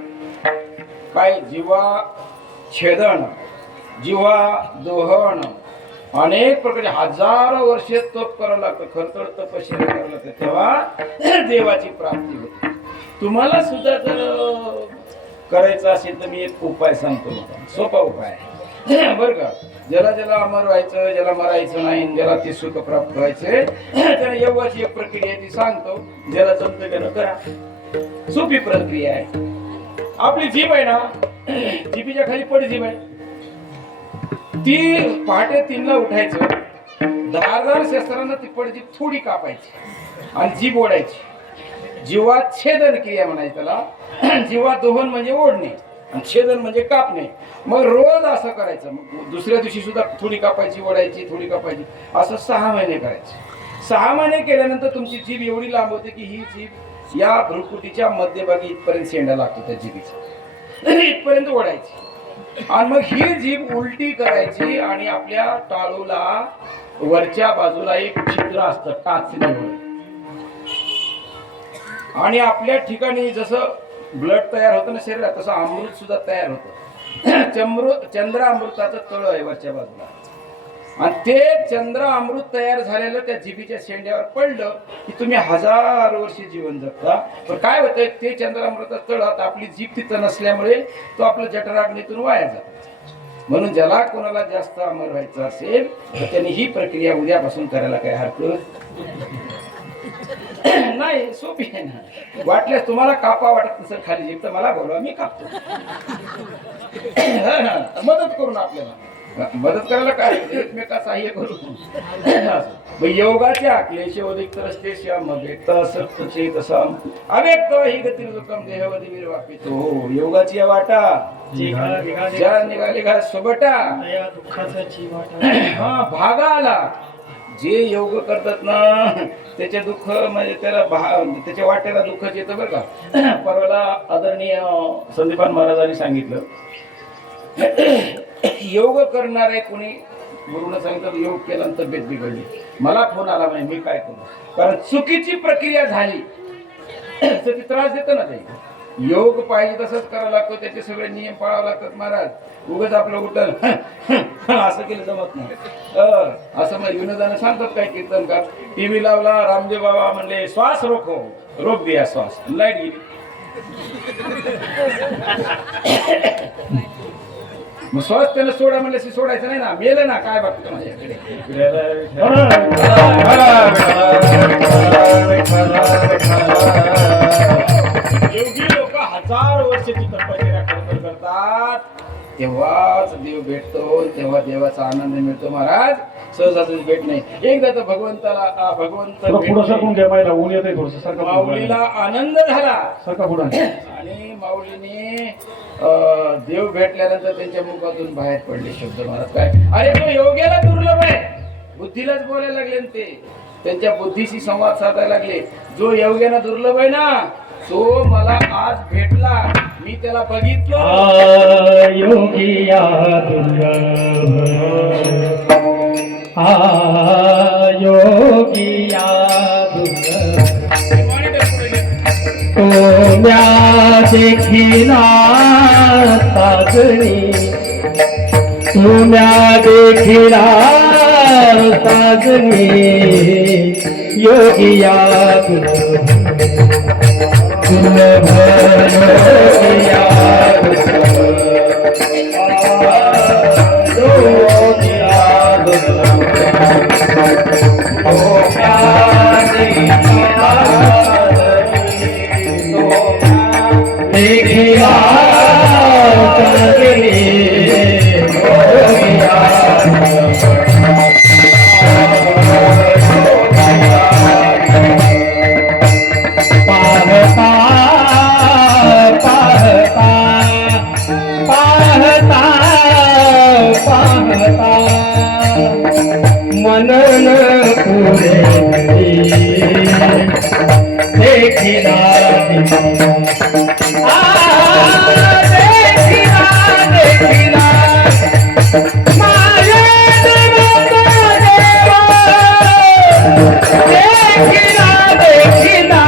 काय जीवा छेदन, जीवा दोहन, अनेक प्रकारचे हजारो वर्षे तप करावं लागतं, खरतर तपश्चर्या करावं लागतं, तेव्हा देवाची प्राप्ती होते. तुम्हाला सुद्धा जर करायचं असेल तर मी एक उपाय सांगतो, सोपा उपाय आहे बरं का. ज्याला ज्याला अमर व्हायचं, ज्याला मरायचं नाही, ज्याला ते सुख प्राप्त व्हायचे, त्याने योगाची एक प्रक्रिया ती सांगतो. ज्याला जमतं त्यानं करा, सोपी प्रक्रिया आहे. आपली जीभ आहे ना, जीभीच्या खाली पड जीभ आहे, ती पहाटे 3ला उठायचं, धारदार शस्त्रानं ती पडजीभ थोडी कापायची आणि जीभ ओढायची. जीवा छेदन क्रिया म्हणायची त्याला. जीवा दोहन म्हणजे ओढणे आणि छेदन म्हणजे कापणे. मग रोज असं करायचं. मग दुसऱ्या दिवशी सुद्धा थोडी कापायची, ओढायची, थोडी कापायची, असं 6 महिने करायचं. 6 महिने केल्यानंतर तुमची जीभ एवढी लांब होते की ही जीभ या भ्रुकुटीच्या मध्यभागी इथपर्यंत शेंडा लागतो त्या जीभीचा, इथपर्यंत ओढायची. आणि मग ही जीभ उलटी करायची आणि आपल्या टाळूला वरच्या बाजूला एक छिद्र असतं टाचणीवर, आणि आपल्या ठिकाणी जसं ब्लड तयार होतं ना शरीरात, तसं अमृत सुद्धा तयार होतं. चंद्रामृताचं तळ आहे वरच्या बाजूला, आणि ते चंद्र अमृत तयार झालेलं त्या जिभीच्या शेंड्यावर पडलं की तुम्ही 1000 वर्षे जीवन जगता. पण काय होतंय, ते चंद्रामृताचं तळ आता आपली जीभ तिथं नसल्यामुळे तो आपलं जठराग्नीतून वाया जातो. म्हणून ज्याला कोणाला जास्त अमर व्हायचं असेल तर त्यांनी ही प्रक्रिया उद्यापासून करायला काय हरकत नाही, सोपी आहे ना. वाटल्यास तुम्हाला कापा वाटत नसेल खाली जीभ तर मला बोलवा, मी कापतो. मदत करून आपल्याला मदत करायला काय, एकमेका सहाय्य करू. योगाच्या क्लेशोदिक रस्ते श्याम व्यक्त असक्त चेतसम अव्यक्त ही गती रुकम देहवदी वीर वापितो. योगाची वाटा ज्या निघाली घा सोबटा हा भागा आला. जे योग करतात ना त्याचे दुःख म्हणजे त्याच्या वाट्याला दुःखच येतं बरं का. परवाला आदरणीय संदीपान महाराजांनी सांगितलं, योग करणार आहे कोणी गुरुनं सांगितलं योग केल्यानंतर तब्येत बिघडली. मला फोन आला नाही, मी काय करू, कारण चुकीची प्रक्रिया झाली तर ती त्रास देतं ना ते. योग पाहिजे तसंच करावं लागतो, त्याचे सगळे नियम पाळावे लागतात महाराज. उगाच आपलं उठल असं केलं जमत नाही. असं मग विनोदानं सांगतात काय कीर्तनकार. टीव्ही लावला, रामदेव बाबा म्हणले श्वास रोखो, रोख दिया श्वास, लाईट गेली. मग श्वास त्याला सोडा म्हणले सोडायचं नाही ना, मेलं ना, काय बघतो माझ्याकडे. योगी लोक 1000 वर्षाची तपश्चर्या करतात, तेव्हाच देव भेटतो, तेव्हा देवाचा आनंद मिळतो महाराज. सहजासहजी भेट नाही. एकदा तर भगवंत पुढं सरकून घ्या, पाहिला ऊन येते थोडस. माऊलीला आनंद झाला सरका पुढं. आणि माऊलीने देव भेटल्यानंतर त्यांच्या मुखातून बाहेर पडले शब्द महाराज. काय, अरे तो योग्याला दुर्लभ आहे, बुद्धीलाच बोलायला लागले ते, त्यांच्या बुद्धीशी संवाद साधायला लागले. जो योग्याला दुर्लभ आहे ना, तो मला आज भेटला, मी त्याला बघितलं. योगिया दुर्लभ, योगिया दुर्लभ, तो म्या देखिला साजणी, तो म्या देखिला साजणी, योगिया दुर्लभ, दुर्लभ योगिया देखिया मनन पुरे देखिला देखिला माया देखिला देखिला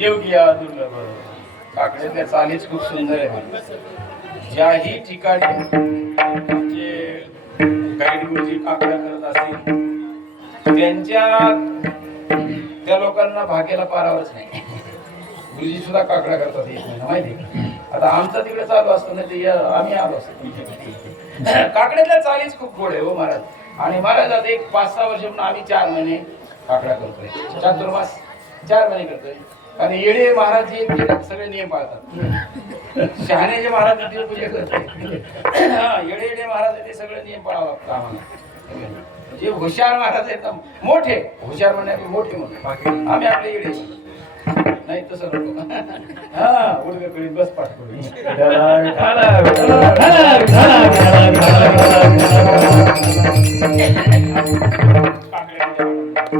योगिया दुर्लभ. काकड्यातल्या चालीच खूप सुंदर आहे. ज्याही ठिकाणी जे गाईड गुरुजी काकड्या करत असतील, त्या लोकांना भाग्याला पारावरच नाही. गुरुजी सुद्धा काकड्या करतात एक महिना, माहिती. आता आमचं तिकडे चालू असतं ना, ते आम्ही आलो असतो. काकड्यातल्या चालीच खूप गोड आहे हो महाराज. आणि महाराज आता एक 5-6 वर्ष म्हणून आम्ही 4 महिने काकड्या करतोय, चातुर्मास 4 महिने करतोय. आणि येडे महाराज जे सगळे नियम पाळतात, शहाणे जे महाराज पूजा करतात, येडे महाराज ते सगळे नियम पाळावं लागतं आम्हाला. जे हुशार महाराज आहेत ना, मोठे हुशार म्हणणे मोठे मोठे, आम्ही आपले येडे नाही तसं नको. हा उडवे करीत बस पाठ करू.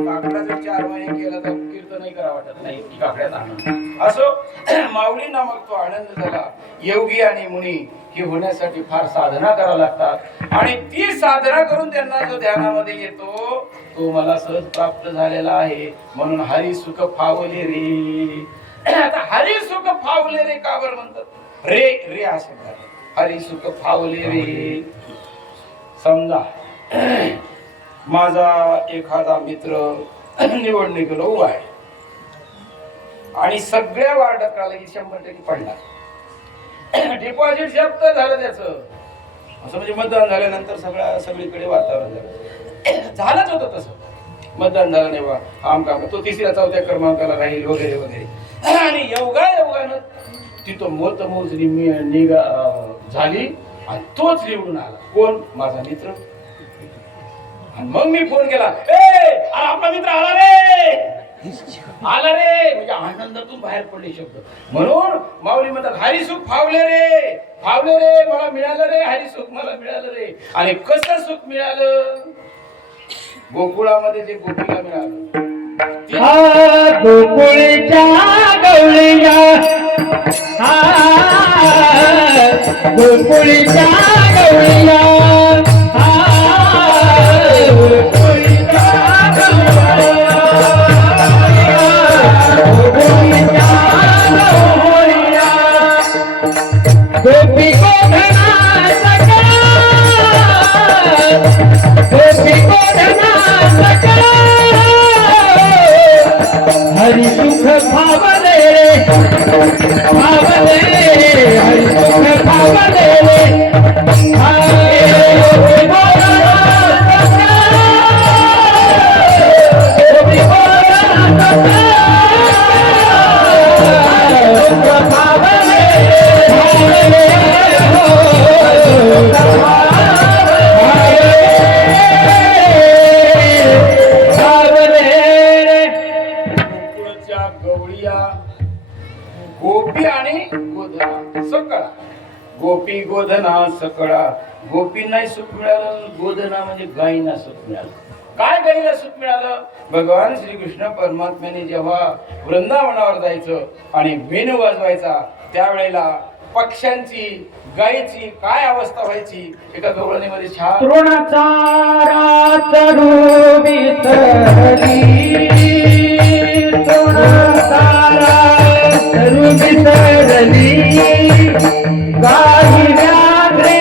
काकडा जर 4 महिने केला तर कीर्तनही करा वाटत नाही, की काकड्याचा आनंद असो. माऊलींना मग तो आनंद झाला. योगी आणि मुनी हे होण्यासाठी फार साधना करावं लागतात, आणि ती साधना करून त्यांना जो ध्यानामध्ये येतो तो मला सहज प्राप्त झालेला आहे. म्हणून हरी सुख फावले रे. आता हरी सुख फावले रे का बरं म्हणतात? रे रे असे हरी सुख फावले रे. समजा माझा एखादा मित्र निवडणुकीला उभा आहे आणि सगळ्या वार्डात की 100% पडला. डिपॉझिट जप्त झालं त्याचं, असं म्हणजे मतदान झाल्यानंतर सगळीकडे वातावरण झालं. झालंच होतं तसं. मतदान झालं नाही बा आमका तो 3ऱ्या 4थ्या क्रमांकाला राहील वगैरे वगैरे. आणि योगानं तिथं मतमोजणी निघा झाली आणि तोच निवडून आला. कोण? माझा मित्र. आणि मग मी फोन केला, ए आपला मित्र आला रे, आला रे, म्हणजे आनंदातून बाहेर पडले शब्द. म्हणून माऊली म्हणतात हरिसुख फावले रे, फावले रे, मला मिळालं रे हरिसुख, मला मिळालं रे. आणि कसं सुख मिळालं? गोकुळामध्ये जे गोपीला मिळालं. गोकुळच्या गवळीया, गोकुळच्या गवळीया, गोपी गोधना सकळा, गोपी गोधना सकळा, हरि सुख भावले, भावले, हरि सुख भावले, गोपी गोधना सकळा, गोपी गोधना सकळा, सुख भावले, गोपी आणि गोधना सकळा, गोपी गोधना सकळा. गोपींनाही सुख मिळालं, गोधना म्हणजे गायींना सुख मिळालं. काय गायीला सुख मिळालं? भगवान श्रीकृष्ण परमात्म्याने जेव्हा वृंदावनावर जायचं आणि वेणू वाजवायचा त्यावेळेला पक्ष्यांची गायीची काय अवस्था व्हायची एका गवळणीमध्ये छान. तृणचारा चरू विसरली, तृणचारा चरू विसरली, गाई व्याघ्रे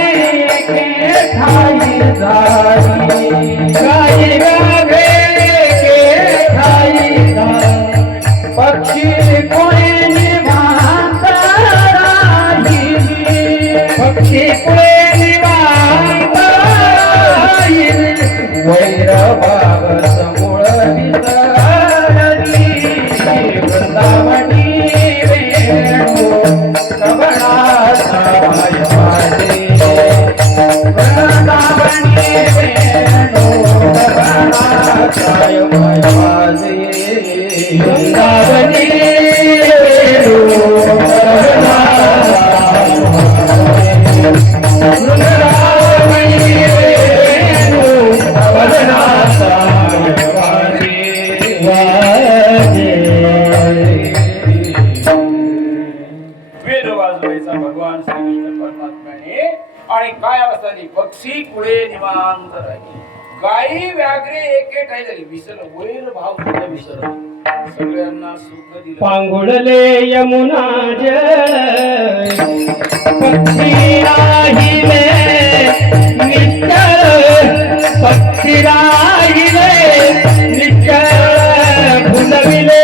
के ठाई झाली, गाई व्याघ्रे के ठाई झाली, पक्षी कोणी निवांत राहिली, पक्षी कोणी निवांत राहिली, वैरभाव समूळ विसरली, वृंदावनी वेणू श्रवणाचा माझे, वृंदावनी वेणू श्रवणाचा माझे, वृंदावनी वेणू वेद वाजवायचा भगवान श्रीकृष्ण परमात्म्याने. आणि काय अवस्था झाली? पक्षी कुळे निवांत राहिली, गायी व्याघ्रे एके ठाई झाली. विसरलं, वैर भाव सुद्धा विसरलं, सगळ्यांना सुख दिलं. पांगुळले यमुना जळ, पक्षी राहिले निश्चळ, पक्षी राहिले निश्चळ, भुलविले,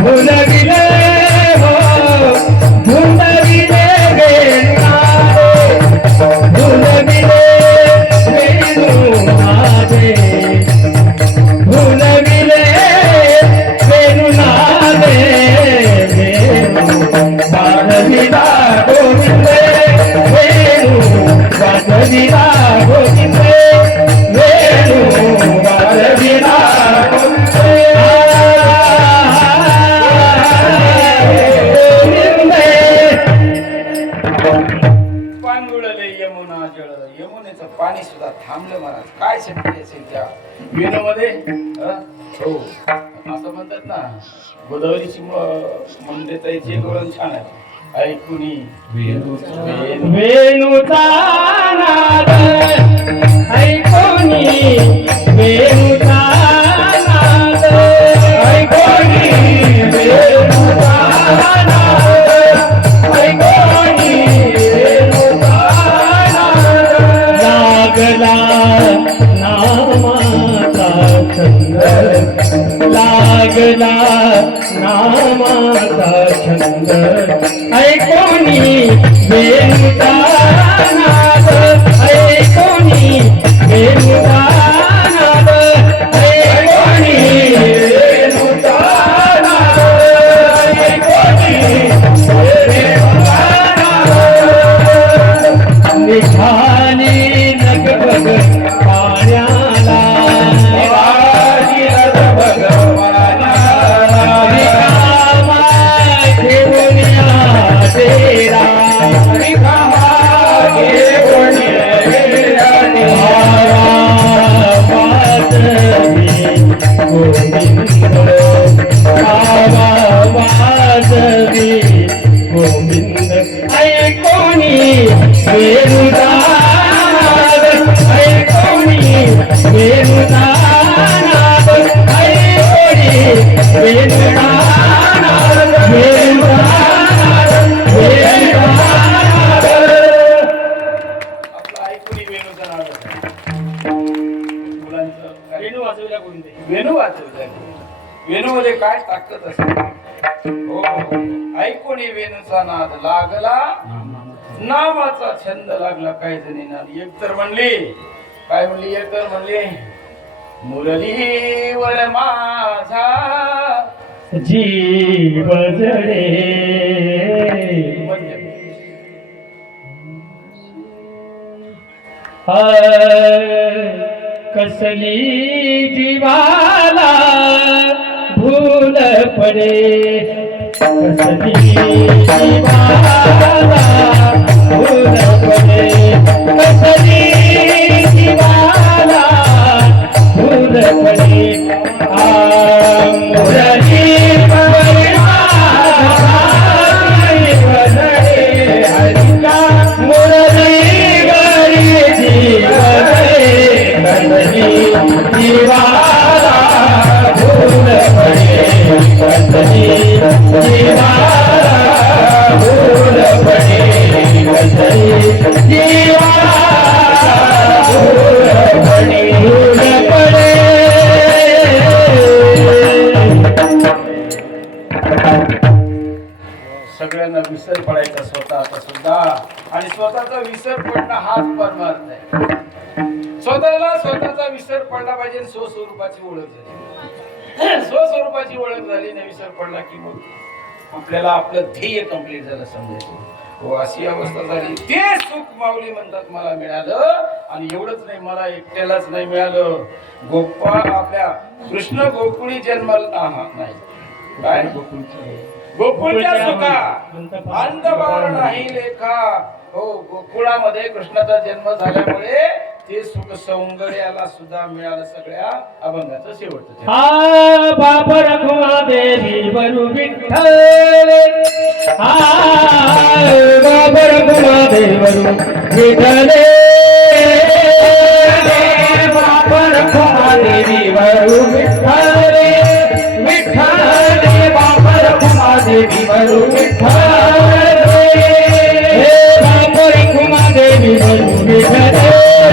भुलविले हो, भुलविले वेणुनादे, भुलविले वेणुनादे, भुलविले वेणुनादे, वेणु वाजविला गोविंदे, वेणु वाजविला गोविंदे, वेणु वाजविला गोविंदे, पांगुळले यमुना जळ. यमुनेचं पाणी सुद्धा थांबलं महाराज. काय शक्ती असेल त्या विणूमध्ये? हो असं म्हणतात ना, गोदावरीची मंदिराची एक वळण छान आहे. ऐकुनी वेणुचा नाद, ऐकोनी वेणुचा नाद, ऐकोनी वेणुचा नाद, ऐकोनी वेणुचा नाद, लागला नामाचा छंद, लागला नामाचा छंद, ऐकोनी वेणुचा नाद, निघाली लगबग पाण्याला रिकामा घेऊन या तेरा गोविंद ऐकोनी वेणुदानाद ऐकोनी वेणुदानाद ऐकोनी वेणुदानाद वेणुदानाद वेणुदानाद आपलं ऐकून वेणूचा नाद मुलांचं वेणू वाजवल्या गोविंदे. वेणू वाजवलं वेणू मध्ये काय ताकद असते हो ऐकून वेणूचा नाद लागला नामाचा छंद लागला काही जणींना एक तर म्हणली काय म्हणली एक तर म्हणली मुरलीवर माझा जीव जडे कसली जीवाला भूल पडे कसली जीवाला भूल पडे कसली जीवाला भूल पडे मुरली जीवाला भूल पडे कसली जीवाला भूल पडे कसली जीवाला भूल पडे भूल पडे सगळ्यांना विसर पडायचा स्वतःचा सुद्धा आणि स्वतःचा विसर पडणं हाच परमार्थ आहे स्वतःचा विसर पडला पाहिजे स्वस्वरूपाची ओळख झाली स्वस्वरूपाची ओळख झाली ना विसर पडला की मग आपल्याला आपलं ध्येय कंप्लीट झालं समजायचं हो अशी अवस्था झाली ते सुख माऊली म्हणतात मला मिळालं आणि एवढंच नाही मला एकट्यालाच नाही मिळालं गोपाळ आपल्या कृष्ण गोकुळी जन्मला नाही काय गोकुळच्या सुखा अंतभार नाही लेखा हो गोकुळामध्ये कृष्णाचा जन्म झाल्यामुळे ते सुख सौंदर्याला सुद्धा मिळालं सगळ्या अभंगाचं शेवटचं हा बाप रखुमा देवी वरु विठ्ठल हा बाप रखुमा देवी वरु विठ्ठल बाप रखुमा देवी वरु विठ्ठल विठ्ठल बाप रखुमा देवी वरु विठ्ठल बाप रखुमा देवी वरु विठ्ठल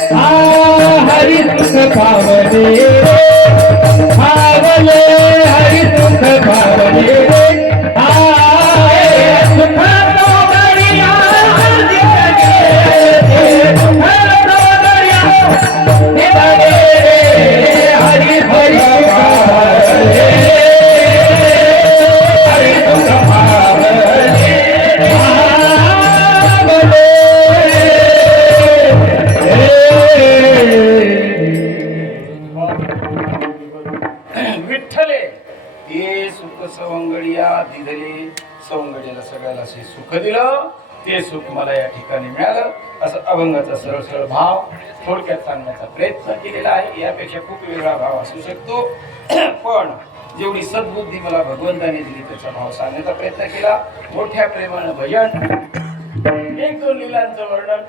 हरि सुख पावले पावले हरि सुख पावले सुख तो दरिया हरि हरि हरि सुख पावले विठ्ठले ते सुख सवंगडिया दिले सवंगडीला सगळ्याला असे सुख दिलं ते सुख मला या ठिकाणी मिळालं असं अभंगाचा सरळ सरळ भाव थोडक्यात सांगण्याचा प्रयत्न केलेला आहे यापेक्षा खूप वेगळा भाव असू शकतो पण जेवढी सद्बुद्धी मला भगवंताने दिली त्याचा भाव सांगण्याचा प्रयत्न केला मोठ्या प्रेमानं भजन एक दोन लीलांचं वर्णन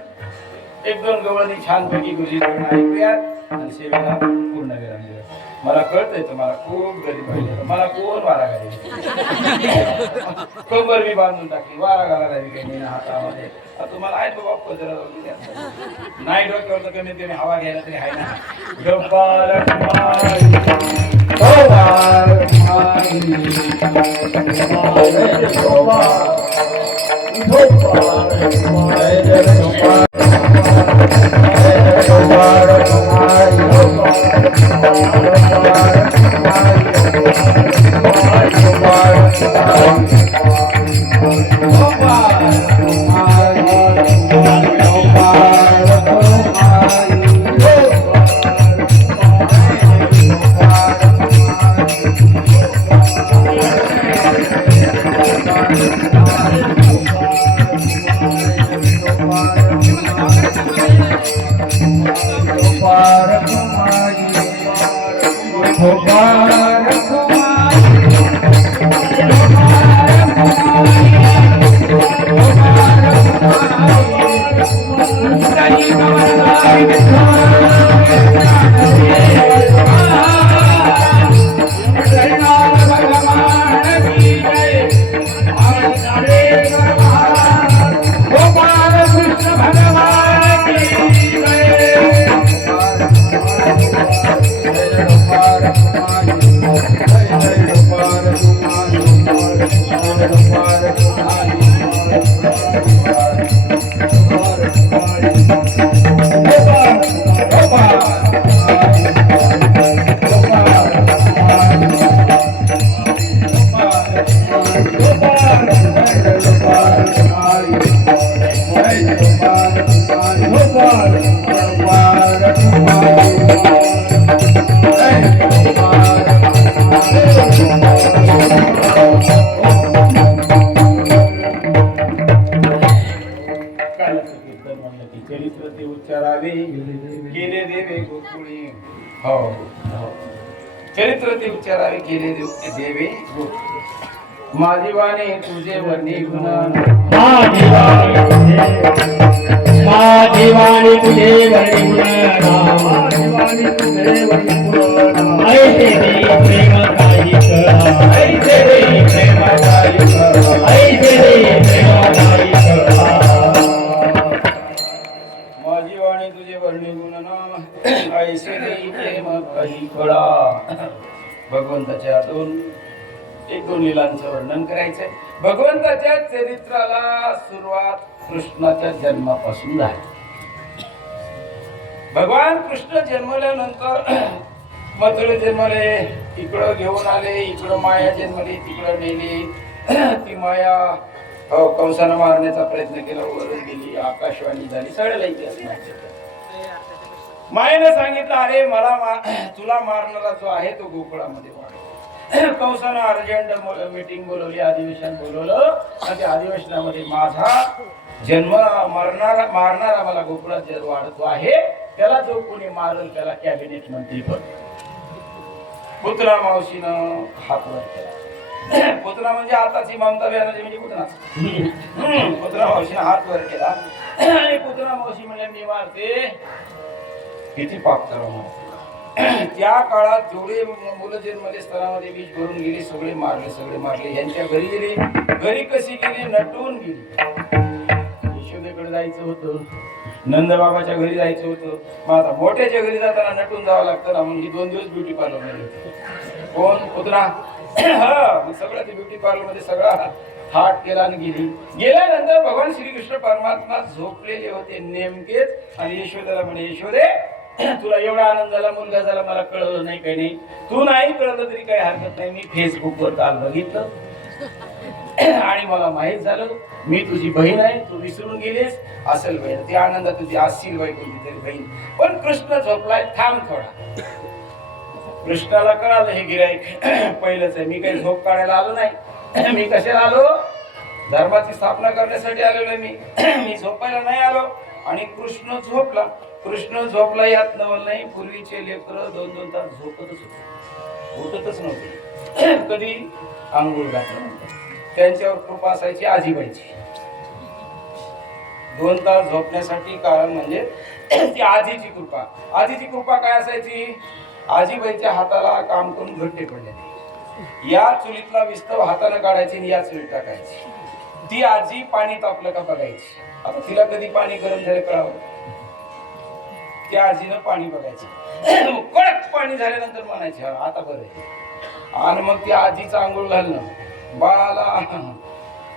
एक दोन गवळणी छानपैकी गुरुजीकडून ऐकूयात आणि सेवेला पूर्ण विराम देऊया मला कळतंय तुम्हाला खूप गरीब पाहिजे मला कोण वारा घालेल कंबर मी बांधून टाकली वारा घालायला काही हातामध्ये तुम्हाला आहेत बाबा पदरा नाही डोक्यावर तर कमीत कमी हवा घ्यायला तरी आहे ना चरित्र ते उच्चारावे केले देवे गोकुळी हो चरित्र ते उच्चारावे केले देवे माझी वाणी तुझे वर्णी गुण माझी वाणी तुझे वर्णी गुण ऐसे देई प्रेम काही कळा ऐसे देई प्रेम काही कळा ऐसे देई प्रेम काही कळा माझी वाणी तुझे वर्णी गुण नाम ऐसे देई प्रेम काही कळा भगवंताच्या एक दोन लीलांचं वर्णन करायचंय भगवंताच्या चरित्राला सुरुवात कृष्णाच्या जन्मापासून झाली भगवान कृष्ण जन्मल्यानंतर मथुरे जन्मले इकडं घेऊन आले इकडं माया जन्मली तिकडं नेली ती माया कंसानं मारण्याचा प्रयत्न केला वरून गेली आकाशवाणी झाली सगळ्याला इतिहास माहिती मायेनं सांगितलं अरे मला तुला मारणारा जो आहे तो गोकुळामध्ये वाढ कंसानं अर्जंट मीटिंग बोलवली अधिवेशन बोलवलं आणि त्या अधिवेशनामध्ये माझा जन्म मारणारा मला गोकुळात जर वाढतो आहे त्याला जो कोणी मारल त्याला कॅबिनेट मंत्री पण पुतळा मावशीनं हात वर केला पुतळा म्हणजे आताची ममता बॅनर्जी म्हणजे पुतळा पुतळा मावशीनं हात वर केला आणि पुतळा मावशी म्हणजे मी मारते किती पाप करा त्या काळात जेवढे मुलं जन्मले स्तरामध्ये बीज भरून गेली सगळे मारले यांच्या घरी गेली घरी कशी गेली नटून गेली यशोदेकडे जायचं होतं नंदबाबाच्या घरी जायचं होतं मग आता मोठ्याच्या घरी जाताना नटून जावं लागतं ना म्हणजे 2 दिवस ब्युटी पार्लर मध्ये कोण पुत्रा हा सगळं ते ब्युटी पार्लर मध्ये सगळा हाट केला आणि गेल्यानंतर भगवान श्रीकृष्ण परमात्मा झोपलेले होते नेमकेच आणि यशोदेला म्हणे यशोदे तुला एवढा आनंद झाला मुलगा झाला मला कळलं नाही काही नाही तू नाही कळलं तरी काही हरकत नाही मी फेसबुकवर काल बघितलं आणि मला माहित झालं मी तुझी बहीण आहे तू विसरून गेलीस असेल बहीण ती आनंदात तुझी असशील बाई कोणती तरी बहीण पण कृष्ण झोपलाय थांब थोडा कृष्णाला कळालं हे गिराईक पहिलंच आहे मी काही झोप काढायला आलो नाही मी कशाला आलो धर्माची स्थापना करण्यासाठी आलेलो मी मी झोपायला नाही आलो आणि कृष्ण झोपला यात नवल नाही पूर्वीचे लेकर 2-2 तास झोपतच होते उठतच नव्हते कधी आंघोळ घातल्यानंतर त्यांच्यावर कृपा असायची आजीबाईची 2 तास झोपण्यासाठी कारण म्हणजे ती आजीची कृपा काय असायची आजीबाईच्या हाताला काम करून घट्टे पडले या चुलीतला विस्तव हाताने काढायची आणि या चुलीत टाकायची ती आजी पाणी तापलं का बघायची आता तिला कधी पाणी गरम झालं कळावं त्या आजीनं पाणी बघायचं कडक पाणी झाल्यानंतर म्हणायचे आता बरं आहे आणि मग ती आजीचं आंघोळ घालणं, बाळाला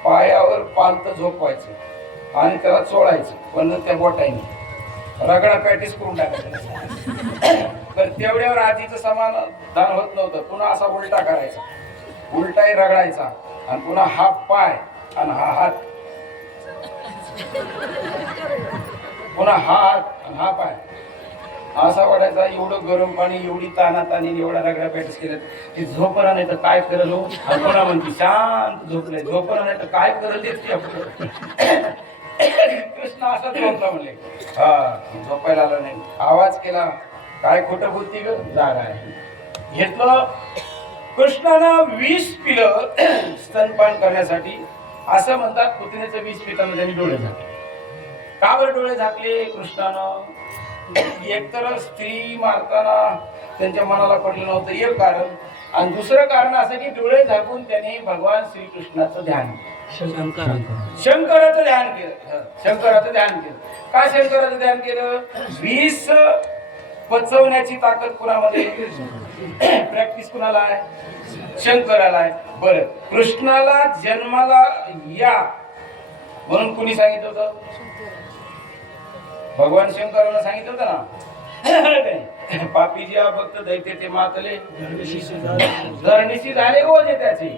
पायावर पालत झोपवायचं आणि त्याला चोळायचं पण त्या बोटाईने रगडा पॅटीस करून टाकायचं. तर तेवढ्यावर आजीचं समाधान होत नव्हतं, पुन्हा असा उलटा करायचा, उलटाही रगडायचा आणि पुन्हा हा पाय आणि हा हात, पुन्हा हा हात आणि हा पाय असा वाढायचा. एवढं गरम पाणी, एवढी तानातानी, एवढा रगडा पॅटीस केलं ती झोपणा नाही तर काय करल हो. आणि पुन्हा म्हणते शांत झोपलंय, झोपणा नाही तर काय करल तेच कृष्ण असा झोपला म्हणले. हा झोपायला आला नाही, आवाज केला, काय खोटं बोलती ग, जागा आहे. घेतलं कृष्णानं विष पिलं स्तनपान करण्यासाठी. असं म्हणतात पुतण्याचं विष पिताना त्यांनी डोळे झाकले. का बरं डोळे झाकले कृष्णानं? एकतर स्त्री मारताना त्यांच्या मनाला पडलं नव्हतं एक कारण, आणि दुसरं कारण असं की डोळे झाकून त्याने भगवान श्रीकृष्णाचं ध्यान केलं, शंकराचं ध्यान केलं. शंकराचं ध्यान केलं. का शंकराचं ध्यान केलं? विष पचवण्याची ताकद कुणामध्ये? प्रॅक्टिस कुणाला आहे? शंकराला आहे. बरं, कृष्णाला जन्माला या म्हणून कुणी सांगितलं होतं? भगवान शंकराला सांगितलं होतं ना. पापी जे भक्त दैत्य ते मातले धरणीशी झाले ओझे त्याचे.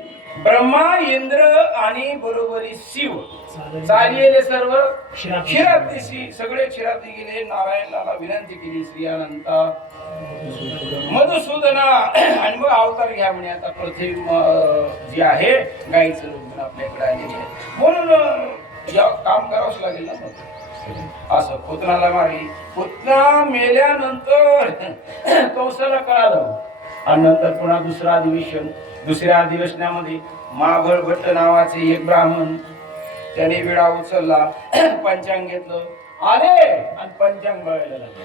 ब्रह्मा, इंद्र आणि बरोबरी शिव चालिले सर्व क्षीराब्दीशी, सगळे क्षीराब्दी गेले. नारायणाला विनंती केली, श्री अनंता मधुसूदना, आणि मग अवतार घ्या म्हणे. आता पृथ्वी जी आहे गाईचं रूप आपल्याकडे आलेली आहे, म्हणून काम करावंच लागेल ना. असं पुतनाला मारली. पुतना मेल्यानंतर कंसाला कळालं, आणि नंतर पुन्हा दुसरं अधिवेशन. दुसऱ्या अधिवेशनामध्ये माघळ भट्ट नावाचे एक ब्राह्मण, त्याने विडा उचलला, पंचांग घेतलं, आले आणि पंचांग बघायला लागले.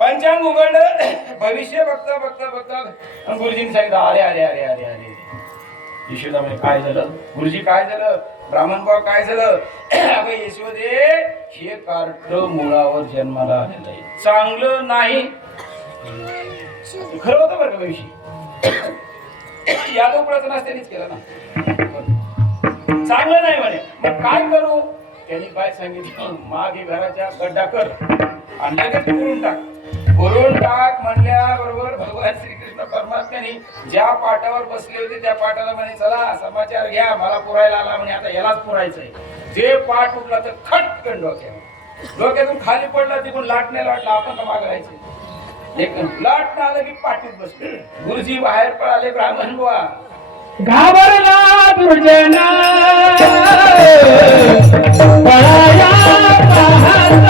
पंचांग उघडलं, भविष्य बघता बघता बघता गुरुजींनी सांगितलं, अरे अरे अरे अरे अरे. यशोदा म्हणे, काय झालं गुरुजी, काय झालं? ब्राह्मण भाऊ, काय झालं? अगं यशोदे, हे कार्ट मुळावर जन्माला आलेलं आहे, चांगलं नाही. खरं होतं बरं का भविष्य. यादव कुळाचा नाश त्यांनीच केला ना. चांगलं नाही म्हणे. मग काय करू? त्यांनी काय सांगितलं, मागे घराच्या गड्डा कर आणि लगेच पुरून टाक. पुरून टाक म्हणल्याबरोबर भगवान श्रीकृष्ण परमात्म्याने ज्या पाटावर बसले होते त्या पाटाला म्हणे, चला समाचार घ्या, मला पुरायला आला म्हणे, आता यालाच पुरायचंय. जे पाठ उठला तर खटकन डोक्यातून खाली पडला, तिकडून लाटण्याला वाटलं आपण का मागे राहायचं. एक लाट आलं की पाठीत बसले. गुरुजी बाहेर पळाले, ब्राह्मण बुवा घाबरला दुर्जना पळाया पाहत,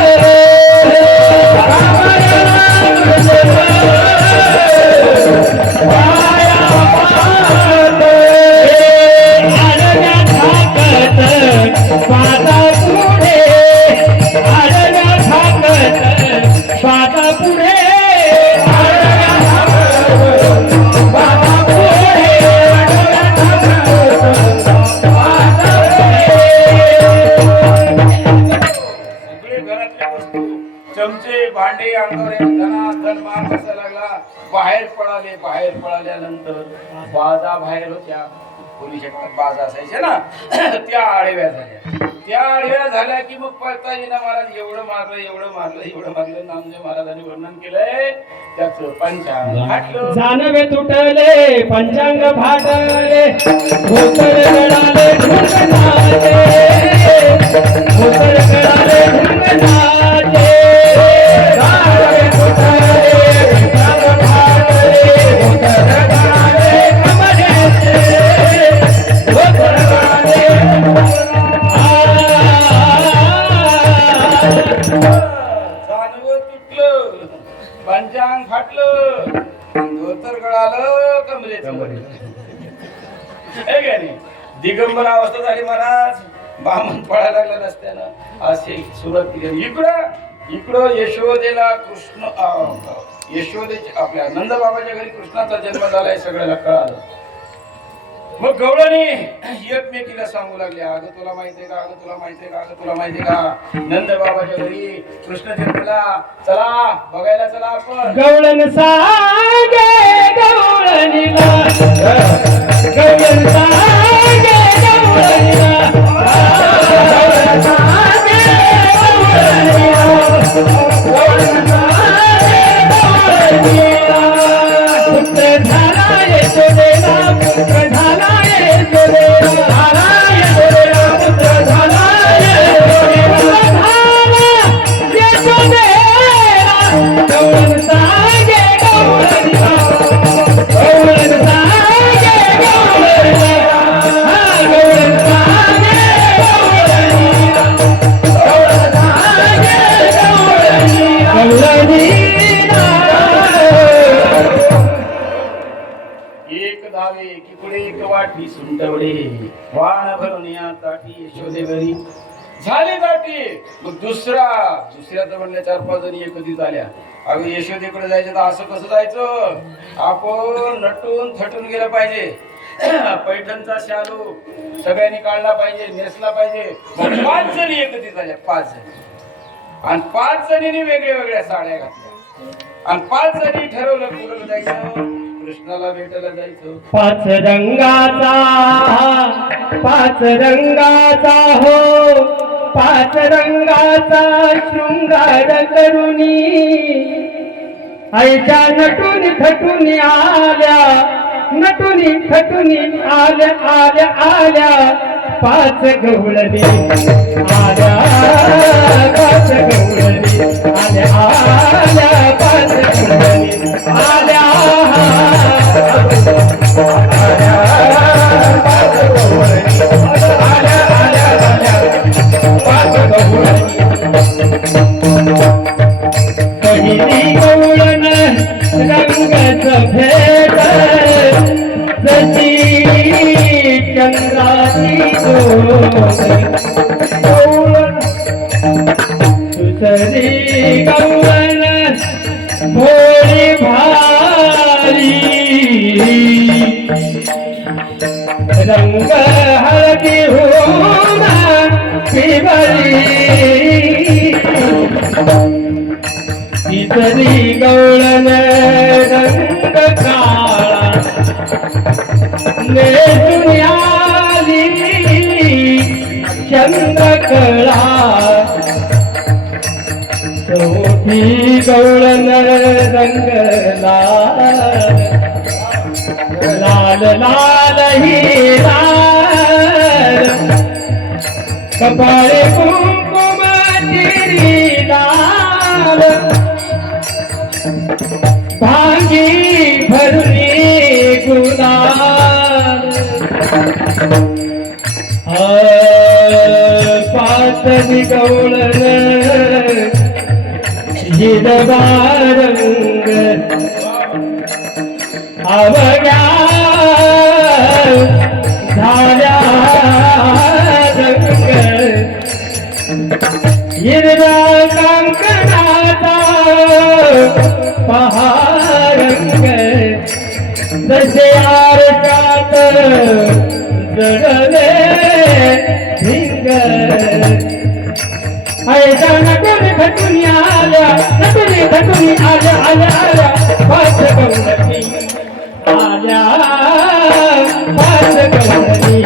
चमचे भांडे अंगावर धनाधन मार बसायला लागला. बाहेर पळाले. बाहेर पळाल्यानंतर बाजा बाहेर होत्या, पोलीस बाजा असायच्या ना, त्या आडव्या झाल्या. त्या आडव्या झाल्या की मग पळता येईना. महाराज एवढं मारलं, एवढं मारलं, एवढं मारलं. नामदेव महाराजांनी वर्णन केलंय त्याचं. पंचांग फाटलं, जानवे तुटले, पंचांग फाटले, भोतर गळाले ढुंगणाले, भोतर गळाले ढुंगणाले, जानवे तुटले, पंचांग फाटले, भोतर गळाले कमरेचे, भोतर गळाले जानवं तुटलं, पंचांग फाटलं, धोतर गळालं, कमरेचं. हे का नाही? दिगंबर अवस्था झाली महाराज. बामण पळायला लागला रस्त्यानं. असे सुरुवात केली. इकडं यशोदेला कृष्ण, यशोदेच्या आपल्या नंदबाबाच्या घरी कृष्णाचा जन्म झालाय सगळ्याला कळालं. मग गवळणी एकमेकीला सांगू लागले, अगं तुला माहितीये का, अगं तुला माहितीये का, अगं तुला माहितीये का, नंद बाबाच्या घरी कृष्ण जन्मला, चला बघायला चला आपण. गवळण सांगे गवळण गवळणीला गवळण सांगे गवळणीला गवळण सांगे गवळणीला गवळण सांगे गवळणीला पुत्र झाला यशोदेला पुत्र झाला यशोदेला झाला यशोदेला पुत्र झाला यशोदेला झाला यशोदेला गवळण सांगे गवळणीला गवळण सांगे गवळणीला गवळण सांगे गवळणीला गवळण सांगे गवळणीला एक धावे एकीकडे एक वाटी सुंदवडे वाण भरून या ताटी यशोदे घरी झाली ताटी. मग दुसऱ्या तर म्हणल्या 4-5 जणी एकत्रित आल्या. अगं यशोदेकडे जायचं तर असं कसं जायचं, आपण नटून थटून गेलं पाहिजे. पैठणचा शालू सगळ्यांनी काढला पाहिजे, नेसला पाहिजे. मग 5 जणी एकत्रित आल्या, 5 जणी, आणि 5 जणींनी वेगळ्या वेगळ्या साड्या घातल्या, आणि 5 जणी ठरवलं कुठं जायचं, कृष्णाला भेटायला जायचं. पाच रंगाचा हो पाच रंगाचा शृंगार करुणी आईच्या नटून खटून आल्या नटूनी खटूनी आल्या 5 गवळणी आल्या 5 गवळणी आल्या 5 गवळणी आल्या पहिली गवळण रंगच भेट जशी चंद्राची गवळण दुसरी गवळण भोळी भारी रंग हळदी होऊन पिवळी तिसरी गवळण रंग काळा नेसून आली चंद्रकळा चौथी गवळण रंग लाल लाल ही लाल कपाळे कुंकुमाची लाल भांगी भरली गुलाल पातळी गवळण हिरवा रंग अवघ्या झाल्या रंग हिरव्या कंकणाचा पहारंग जसे आरशात जडले भिंग ऐसा नटून खटून आल्या नटून खटून आल्या 5 गवळणी आल्या 5 गवळणी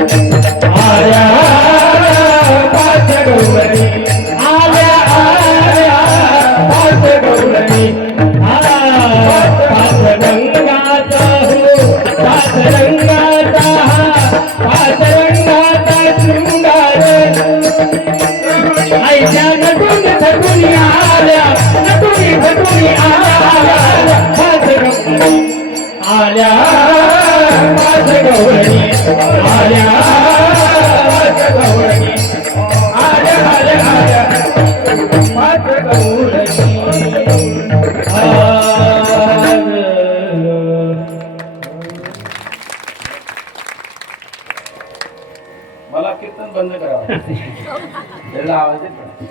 आल्या 5 गवळणी आल्या 5 गवळणी 5 रंगाचा हो 5 रंगाचा 5 रंगाचा शृंगार आईच्या नटून खटून आल्या नटून खटून आल्या 5 गवळणी आल्या 5 गवळणी आल्या 5 गवळणी आल्या 5 गवळणी मला कीर्तन बंद करावं त्याला आवाज येत नाही.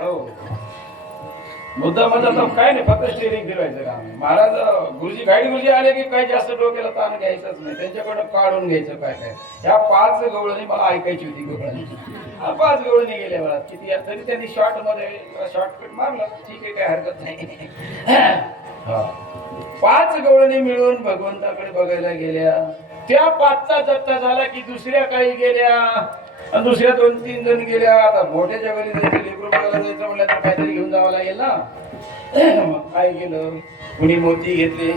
हो मुद्दा माझा तर काय नाही, फक्त स्टेरिंग फिरवायचं काम आहे. महाराज गुरुजी आले की काही जास्त डोक्याला ताण घ्यायचंच नाही, त्यांच्याकडनं काढून घ्यायचं काय काय. ह्या 5 गवळणी मला ऐकायची होती गवळणी. 5 गवळणी गेल्या मला किती तरी त्यांनी शॉर्ट मध्ये शॉर्टकट मारलं, ठीक आहे काय हरकत नाही. हा 5 गवळणी मिळून भगवंताकडे बघायला गेल्या. त्या 5चा जत्ता झाला की दुसऱ्या काही गेल्या आणि दुसऱ्या 2-3 जण गेल्या. आता मोठ्याच्या घरी जायचं, लेकरू बघायला जायचं म्हणलं तर काहीतरी घेऊन जावं लागेल ना. मग काय केलं, कुणी मोती घेतले,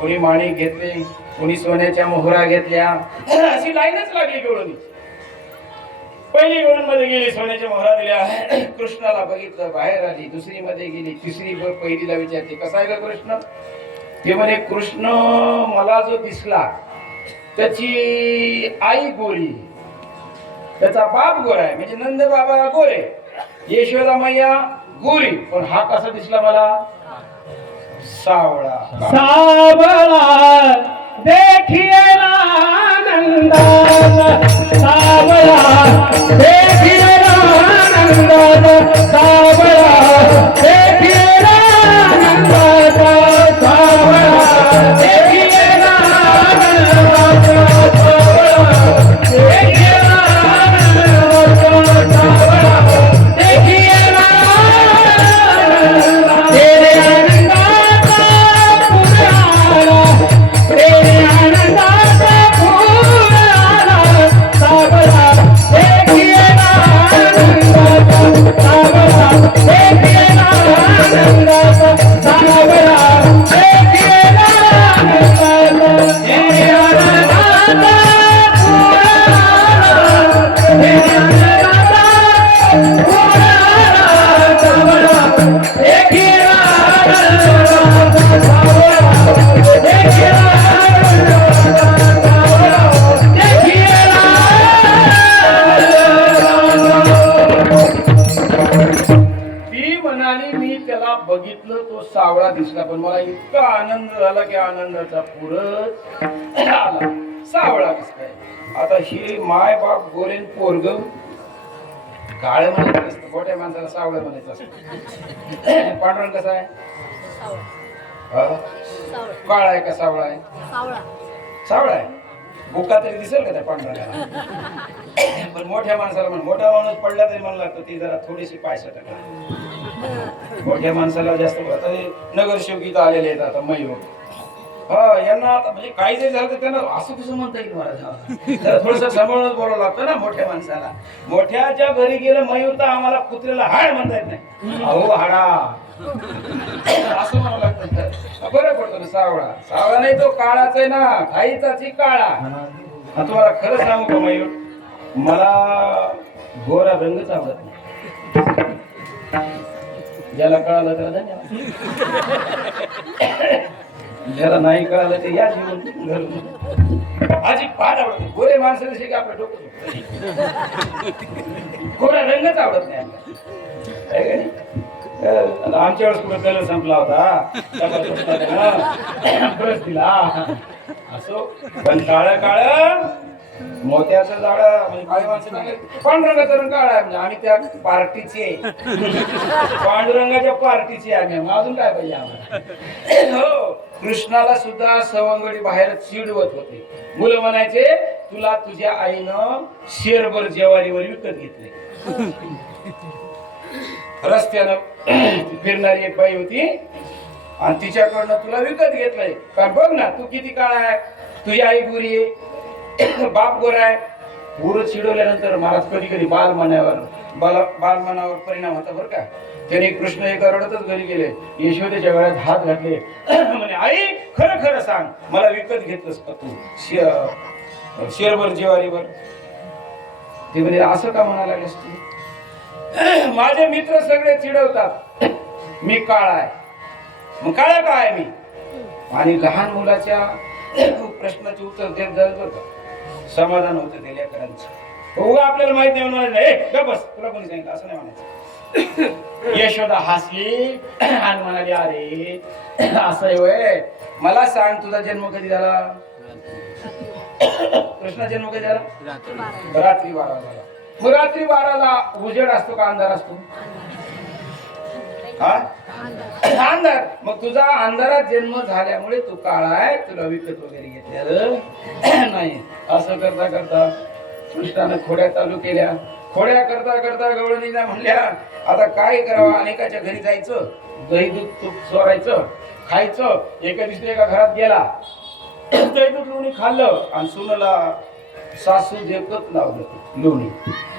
कुणी माणिक घेतले, कुणी सोन्याच्या मोहरा घेतल्या. अशी लाईनच लागली गवळणी. पहिली गवळणमध्ये गेली, सोन्याच्या मोहरा दिल्या, कृष्णाला बघितलं, बाहेर आली. दुसरी मध्ये गेली, तिसरी पहिलीला विचारते, कसा आहे का कृष्ण? ते म्हणे, कृष्ण मला जो दिसला त्याची आई गोरी, त्याचा बाप गोरा आहे, म्हणजे नंद बाबा गोरे, यशोदा मैया गोरी, पण हा कसा दिसला मला? सावळा. सावळा देखिए नंदन, सावळा देखिए नंदन, सावळा देखिए नंदन, सावळा देखिए नंदन, सावळा देखिए नंदन, सावळा देखिए नंदन, तेरे आनंदाचा पुराणा, तेरे आनंदाचा पुराणा, सावळा देखिए नंदन, सावळा देखिए नंदन, सावळा देखिए नंदन, तेरे आनंदाचा पुराणा, तेरे आनंदाचा पुराणा, सावळा देखिए नंदन, सावळा देखिए नंदन, सावळा देखिए नंदन. ती म्हणाली, मी त्याला बघितलं, तो सावळा दिसला, पण मला इतका आनंद झाला की आनंदाचा पुरच आला. सावळा कस काय? आता हे माय बाप गोरेन पोरग काळ म्हणायचं असतं, मोठ्या माणसाला सावळं म्हणायचं असतं. पांडुरंग कसा आहे? हा? काळा आहे का सावळा आहे? सावळा आहे. बुका तरी दिसेल का त्या पांडुरंगाला? पण मोठ्या माणसाला म्हण, मोठा माणूस पडला तरी म्हणू लागतं ती जरा थोडीशी पायसा टाका. मोठ्या माणसाला जास्त नगरसेवकीत आलेले आहेत आता मयूर. हा, यांना आता म्हणजे काही जरी झालं तर त्यांना असं कसं म्हणता येईल मला? जरा थोडस सांभाळूनच बोलावं लागतं ना मोठ्या माणसाला. मोठ्याच्या घरी गेलं मयूर तर आम्हाला कुत्र्याला हाड म्हणता येत नाही. अहो हाडा असं म्हणावं लागतं. बरं पडतं ना सावळा. सावळा नाही, तो काळाच आहे ना, खाईचाची काळा. तुम्हाला खरं सांगू का मयूर, मला गोरा रंगच आवडत नाही. ज्याला कळालं त्याला धन्यवाद, ज्याला नाही कळालं ते या जीवन घरून. आजी पाठ आवडते. गोरे माणसं जसे की आपलं डोकं दुखतं. गोरा रंगच आवडत नाही आपल्याला. आमच्या वेळेस कुठं कलर संपला होता, ब्रश दिला असो, पण काळ काळ मोत्याचं झाड म्हणजे काही माणसं पांडुरंगाचा रंग काळा आहे. म्हणजे आम्ही त्या पार्टीचे, पांडुरंगाच्या पार्टीचे आम्ही. अजून काय पाहिजे आम्हाला? हो, कृष्णाला सुद्धा सवंगडी बाहेर चिडवत होते. मुलं म्हणायचे, तुला तुझ्या आईनं शेरभर ज्वारीवर विकत घेतले. रस्त्यानं फिरणारी एक बाई होती आणि तिच्याकडनं तुला विकत घेतलंय. कारण बघ ना, तू किती काळ आहे, तुझी आई गोरी आहे, बाप गोरा आहे. गुरु चिडवल्यानंतर महाराज कधी कधी बालमनावर परिणाम होता बरं का. त्याने कृष्ण एका रडतच घरी गेले, यशोदेच्या गळ्यात हात घातले. म्हणे, आई खरं खरं सांग, मला विकत घेतलंस का तू शेरभर ज्वारीवर? ते म्हणे, असं का म्हणायला लागेस तू? माझे मित्र सगळे चिडवतात मी काळा आहे. मग काळा का आहे मी? आणि लहान मुलाच्या प्रश्नाचे उत्तर देत जात बरं का, समाधान होतं त्या लेकरांचं. उगा आपल्याला माहित नाही म्हणायचं, बस तुला कोणी सांगितलं, असं नाही म्हणायचं. यशोदा हसली आणि म्हणाली, अरे असं आहे होय, मला सांग तुझा जन्म कधी झाला? कृष्णा जन्म कधी झाला? रात्री 12 झाला. मग रात्री 12ला उजेड असतो का अंधार असतो? हा, अंधार. मग तुझा अंधारात जन्म झाल्यामुळे तू काळा आहे, तुला विकत वगैरे घेतलेलं नाही. असं करता करता कृष्णानं खोड्या चालू केल्या. खोड्या करता करता गवळणीला म्हणल्या, आता काय करावं? अनेकाच्या घरी जायचं, दही दूध तूप चोरायचं खायचं. एका दिवशी एका घरात गेला ते लोणी खाल्लं आणि सुनला सासू देखत लावलं ते लोणी.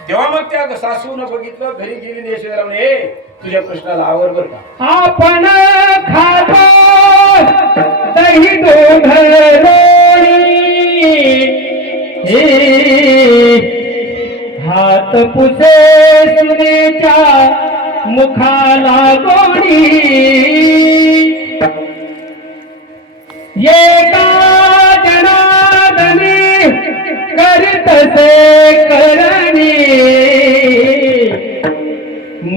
तेव्हा मग त्या सासूनं बघितलं, घरी गेली यशोदा म्हणे, ए तुझ्या कृष्णाला आवर बर का. आपण खातो दही दोघरोळी, हात पुसे सुनेच्या मुखाला गोडी, एका जनार्दनी करतसे करणी,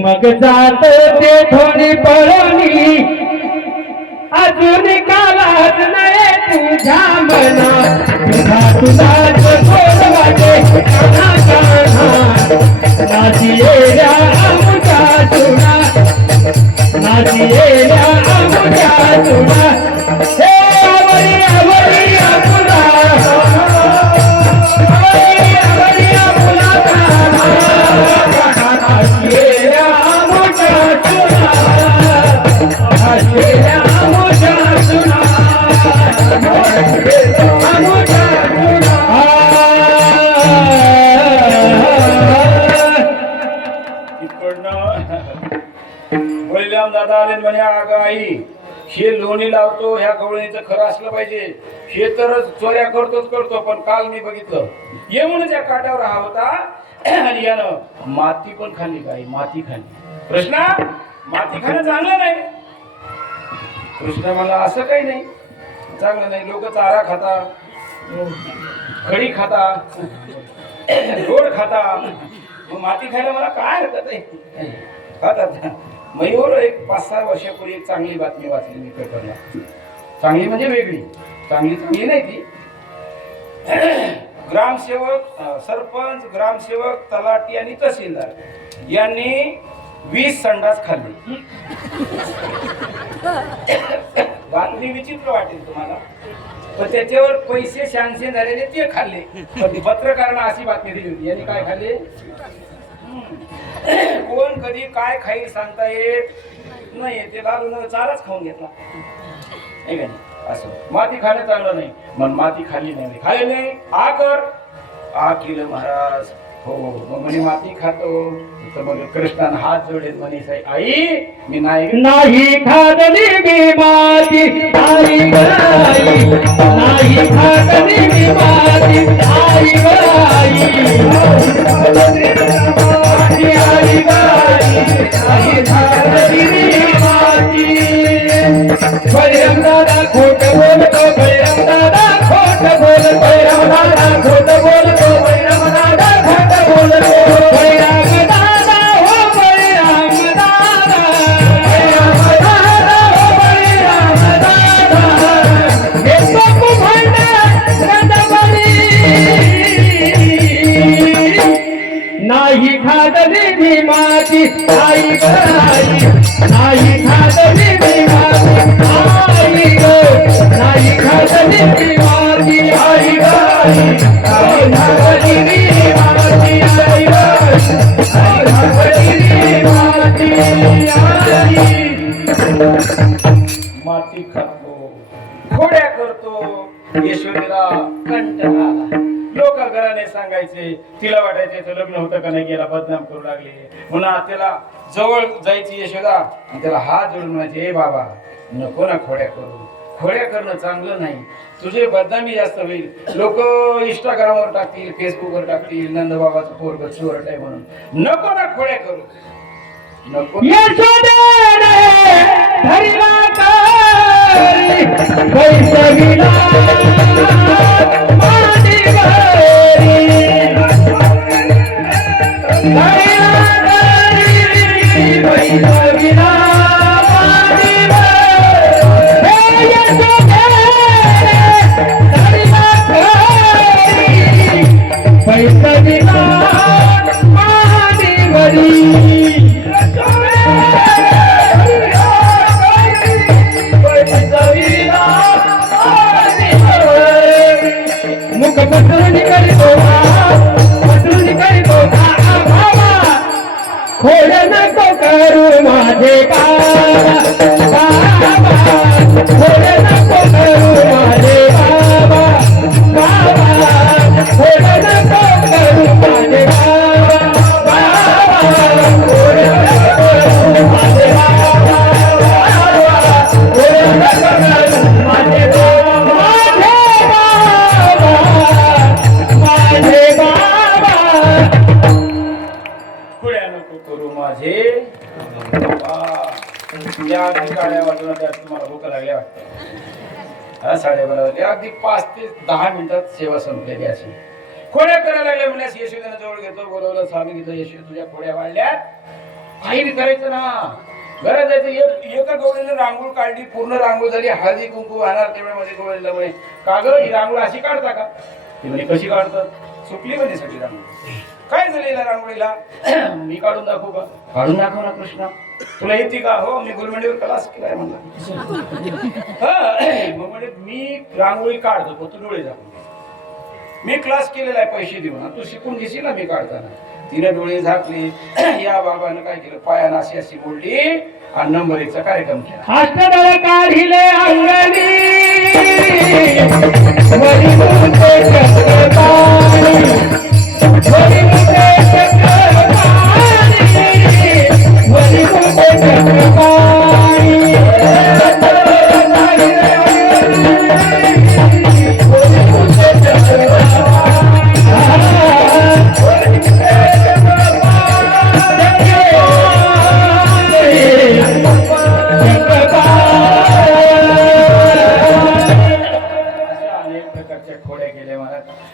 मग जात ते थोडी पळणी, अजून कालाच नाही तुझ्या मना, तुझाच गोड वाटे काना काना, नाचियेल्या आमच्या चुना, नाचियेल्या आमच्या चुना, हे आवडी आवडी आपुला, आवडी आवडी आपुला नाचियेल्या आमच्या चुना, नाचियेल्या आमच्या चुना, आमच्या चुना. बळीराम दादा आले म्हणे, अगं आई हे लोणी लावतो ह्या गवळणीचं खरं असलं पाहिजे, हे तर चोऱ्या करतो पण काल मी बघितलं ये म्हणून त्या काट्यावर हा होता आणि यानं माती पण खाल्ली. गाई माती खाल्ली. कृष्णा माती खाणं चांगलं नाही. कृष्ण मला असं काही नाही चांगलं नाही. लोक चारा खाता, खडी खाता, गोड खाता, मग माती खायला मला काय हरकत आहे. खातात. मयूर एक 5-6 वर्षापूर्वी एक चांगली बातमी वाचली मी पेपरला. चांगली म्हणजे वेगळी, चांगली नाही ती. ग्रामसेवक, सरपंच, ग्रामसेवक, तलाठी आणि तहसीलदार यांनी 20 संडास खाल्ले. बातमी विचित्र वाटेल तुम्हाला, पण त्याच्यावर पैसे सँक्शन झालेले ते खाल्ले. पण पत्रकारांना अशी बातमी दिली होती, यांनी काय खाल्ले. कोण कधी काय खाईल सांगता येत नाही. ते लालून चाराच खाऊन घेतला नाही का नाही. असं माती खाणं चांगलं नाही. मग माती खाल्ली नाही, खाल्ली नाही. आ केलं महाराज. हो मग म्हणे माती खातो. तर मग कृष्णानं हात जोडेल म्हणे, आई मी नाही खादली मी माती, आई गाई नाही खादली मी माती, आई गाई आई गाई नाही खादली मी माती. बळीराम दादा खोट बोलतो, बळीराम दादा खोट बोलतो, बळीराम दादा खोट बोलतो, बळीराम दादा खोट बोलतो, बळीराम दादा हो बळीराम दादा, बळीराम दादा हो बळीराम दादा, घेतो कुंभांड रंगबळी, नाही खादली मी माती, आई गाई नाही खादली मी माती, आई गो नाही खादली मी माती, आई गाई नाही खादली मी माती, आई गाई नाही खादली मी माती, आई माती खातो, खोड्या करतो. यशोदेला कंटाळा आला. लोक घराने सांगायचे, तिला वाटायचे तर लग्न होतं का नाही, गेला बदनाम करू लागले. म्हणून त्याला जवळ जायची यशोदा आणि त्याला हात जोडून म्हणायचे, ए बाबा नको ना खोड्या करू, खोड्या करणं चांगलं नाही, तुझे बदनामी जास्त होईल. लोक इंस्टाग्रामवर टाकतील, फेसबुकवर टाकतील, नंदबाबाचं पोरग चोरट आहे म्हणून. नको ना खोड्या करू, नको. यशोदेने धरिला करी, वैष्णवीला मांडीवरी, धरिला करी, वैष्णवीला मांडीवरी. हे यशोदेने धरिला करी, वैष्णवीला मांडीवरी. मुख पसरून करीतो भावा, खोड नको करू माझे बाबा, खोड नको करू माझे बाबा बाबा खोड नको करू माझे बाबा बाबा खोड नको करू माझे बाबा बाबा खोड नको करू माझे बाबा माझे बाबा खुळ्या नको करू माझे या अगदी गाड्या वाटून त्यात तुम्हाला भूक लागल्या वाटतं हा 12:30 वाजले अगदी 5 ते 10 मिनिटात सेवा संपलेली अशी खोड्या करायला लागल्या म्हणल्यास यशोदेनं जवळ घेतो बोलवलं स्वामी घेतो यशो तुझ्या खोड्या वाढल्या काही बी करायचं ना घरात जायचं एका गवळीने रांगोळ काढली पूर्ण रांगोळ झाली हळदी कुंकू वाहणार तेवढ्यामध्ये गवळीला म्हणे का ग ही रांगोळ अशी काढता का ती म्हणे कशी काढतात सुकली म्हणे सगळी रांगोळ काय झालेला रांगोळीला मी काढून दाखवू का काढून दाखव ना कृष्णा तुला येते का हो मी गुलमंडीवर क्लास केलाय म्हणला मग म्हणजे मी रांगोळी काढतो पण तू डोळे झाकून मी क्लास केलेला आहे पैसे देऊन तू शिकून घेशील ना मी काढताना तिने डोळे झाकले या बाबानं काय केलं पायानं अशी अशी मोडली आणि नंबर 1चा कार्यक्रम केला अष्टदळ काढिले अंगणी वरी मुते चक्रपाणी वरी मुते चक्रपाणी वरी मुते चक्रपाणी वरी मुते चक्रपाणी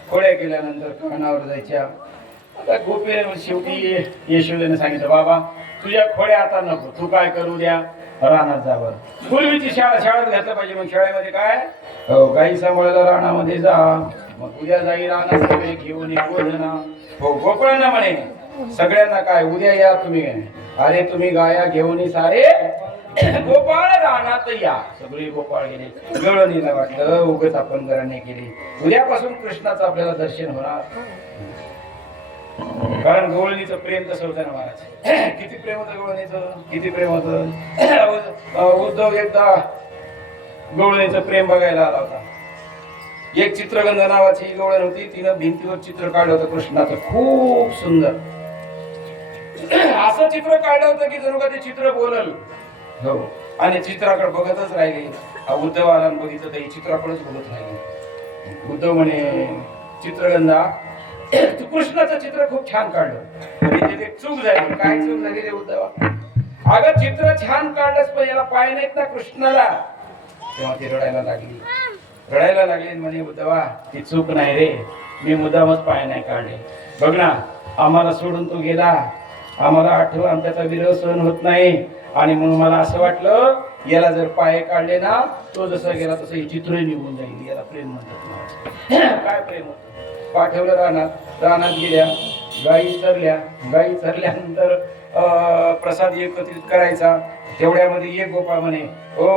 खोड्या केल्यानंतर कानावर जायच्या आता गोपी शेवटी यशोदेने सांगितलं बाबा तुझ्या खोड्या आता नको तू काय करू द्या रानात जावं पूर्वीची शाळेत घातलं पाहिजे मग शाळेमध्ये काय हो गाई सांभाळायला रानामध्ये जा मग उद्या जाई रानात सगळे घेऊन ना हो गोपाळांना म्हणे सगळ्यांना काय उद्या या तुम्ही अरे तुम्ही गाया घेऊन सारे गोपाळ रानात या सगळे गोपाळ गेले गवळणीला वाटलं उगाच आपण घराने केली उद्यापासून कृष्णाचं आपल्याला दर्शन होणार कारण गवळणीचं प्रेम तसं होतं ना महाराज किती प्रेम होतं गवळणीचं किती प्रेम होतं उद्धव एकदा गवळणीचं प्रेम बघायला आला होता एक चित्रगंध नावाची गवळण होती तिनं भिंतीवर चित्र काढलं होतं कृष्णाचं खूप सुंदर असं चित्र काढलं होतं की जणू का ते चित्र बोलल हो आणि चित्राकडे बघतच राहिले उद्धव आला बघितलं तर चित्राकडेच बघत राहिले उद्धव म्हणे चित्रगंधा तू कृष्णाचं चित्र खूप छान काढलं ते चूक झाली काय चूक झाली रे उद्धवा अगं चित्र छान काढलंच पण याला पाय नाहीत ना कृष्णाला तेव्हा ती रडायला लागली म्हणे उद्धवा ती चूक नाही रे मी मुद्दामच पाय नाही काढले बघ ना आम्हाला सोडून तो गेला आम्हाला आठवण त्याचा विरह सहन होत नाही आणि म्हणून मला असं वाटलं याला जर पाय काढले ना तो जसा गेला तसं हे चित्र निघून जाईल याला प्रेम म्हणतात काय प्रेम होतं पाठवलं रानात गेल्या गायी चरल्यानंतर प्रसाद एकत्रित करायचा तेवढ्यामध्ये एक गोपाळ म्हणे हो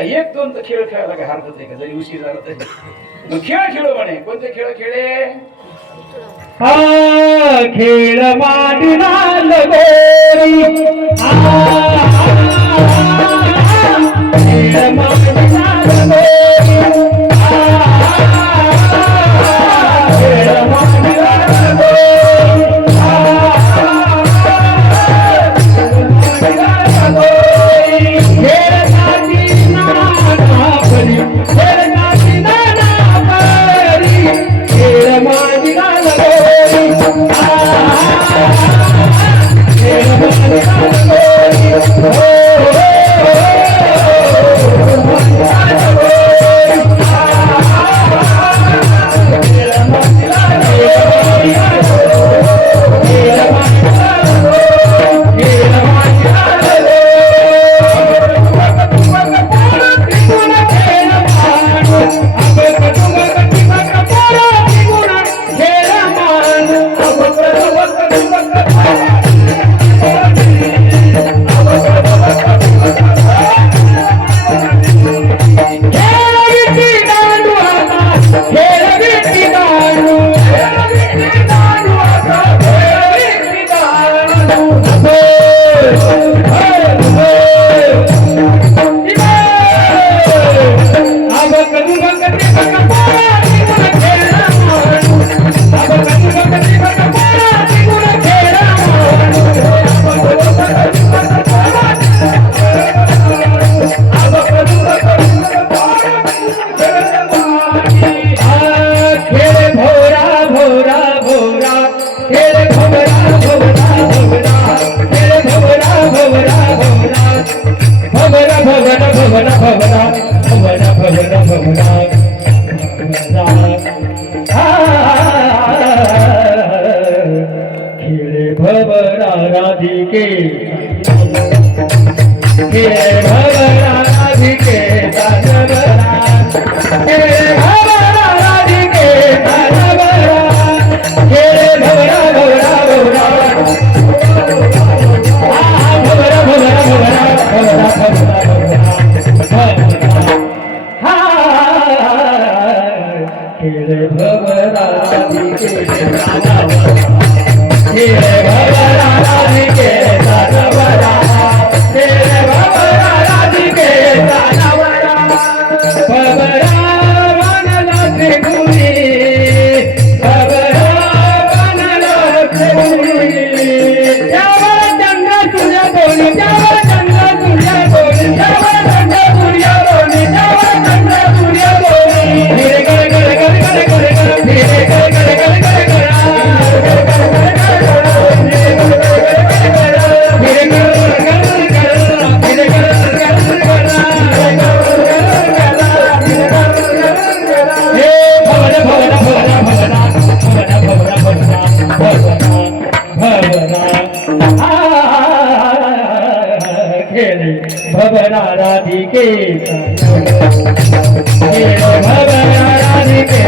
1-2 तर खेळ खेळायला काय हरकत आहे का जरी उशीर झाला तरी मग खेळ खेळू म्हणे कोणते खेळ खेळे खेळ मांडला लगोरी खेळ मांडला लगोरी खेळ मांडला लगोरी खेळाची नाना परी खेळाची नाना परी खेळ मांडला लगोरी खेळ भोरा भोरा भोरा खेळ भोरा भोरा भोरा खेळ भोरा भोरा भोरा भोरा भोरा भोरा भोरा भोरा भोरा भोरा खेळ भवरा राधिके खेळ भवरा राधिके दानवरा खेळ भवरा राधिके दानवरा खेळ भवरा भवरा भवरा भवरा भवरा भवरा भवरा खेळ भवरा राधिके दानवरा खेळ भवरा राधिके दानवरा खेळ भवरा राधिके दानवरा भवरा बनला त्रिपुरी भवरा बनला त्रिपुरी त्यावर चंद्र सूर्य बोली त्यावर चंद्र सूर्य बोली त्यावर चंद्र सूर्य बोली त्यावर चंद्र सूर्य बोली फिरे गड गड गड गड गड गड फिरे गड गड गड गड गड भवरा राधिके भवरा राधिके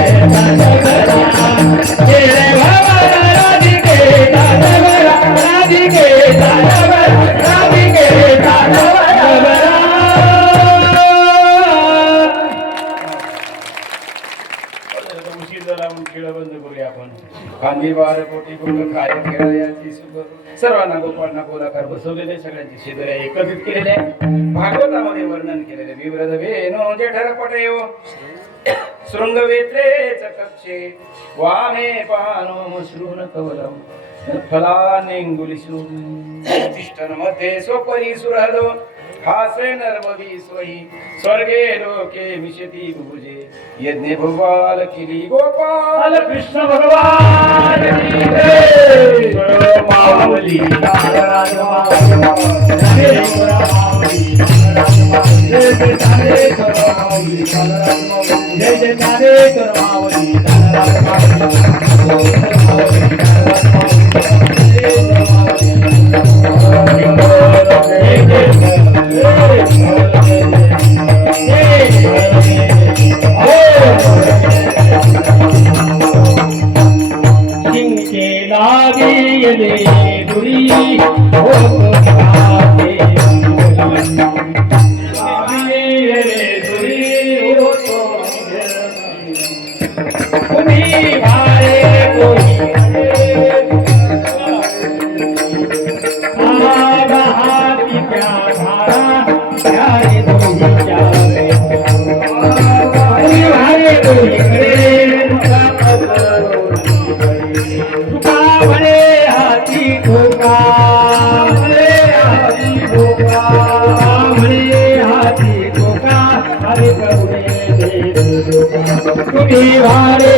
भवरा राधिके राधिके राधिके उशीर झाला म्हणून खेळ बंद करूया आपण खांदी बार कोटी गुण काय खेळ याची सुख सर्वांना गोपाळांना गोलाकार बसवलेले सगळ्यांची शेदऱ्या एकत्रित केलेल्या भागवतामध्ये वर्णन केलेले विव्रत वेणो जेठरपटयो शृंग वेत्रेच कक्षे वामे पानो मश्रून कवलम फलानेंगुलिषु तिष्ठन मध्ये स्वपरी सुरहदो हासे नर्मवी स्वही स्वर्गे लोके मिशती भुजे यज्ञ भुवाल किली गोपाल कृष्ण भगवान की जय माऊली नारायण माऊली जय जय ज्ञानेश्वर माऊली जय जय ज्ञानेश्वर माऊली तुम्ही वारे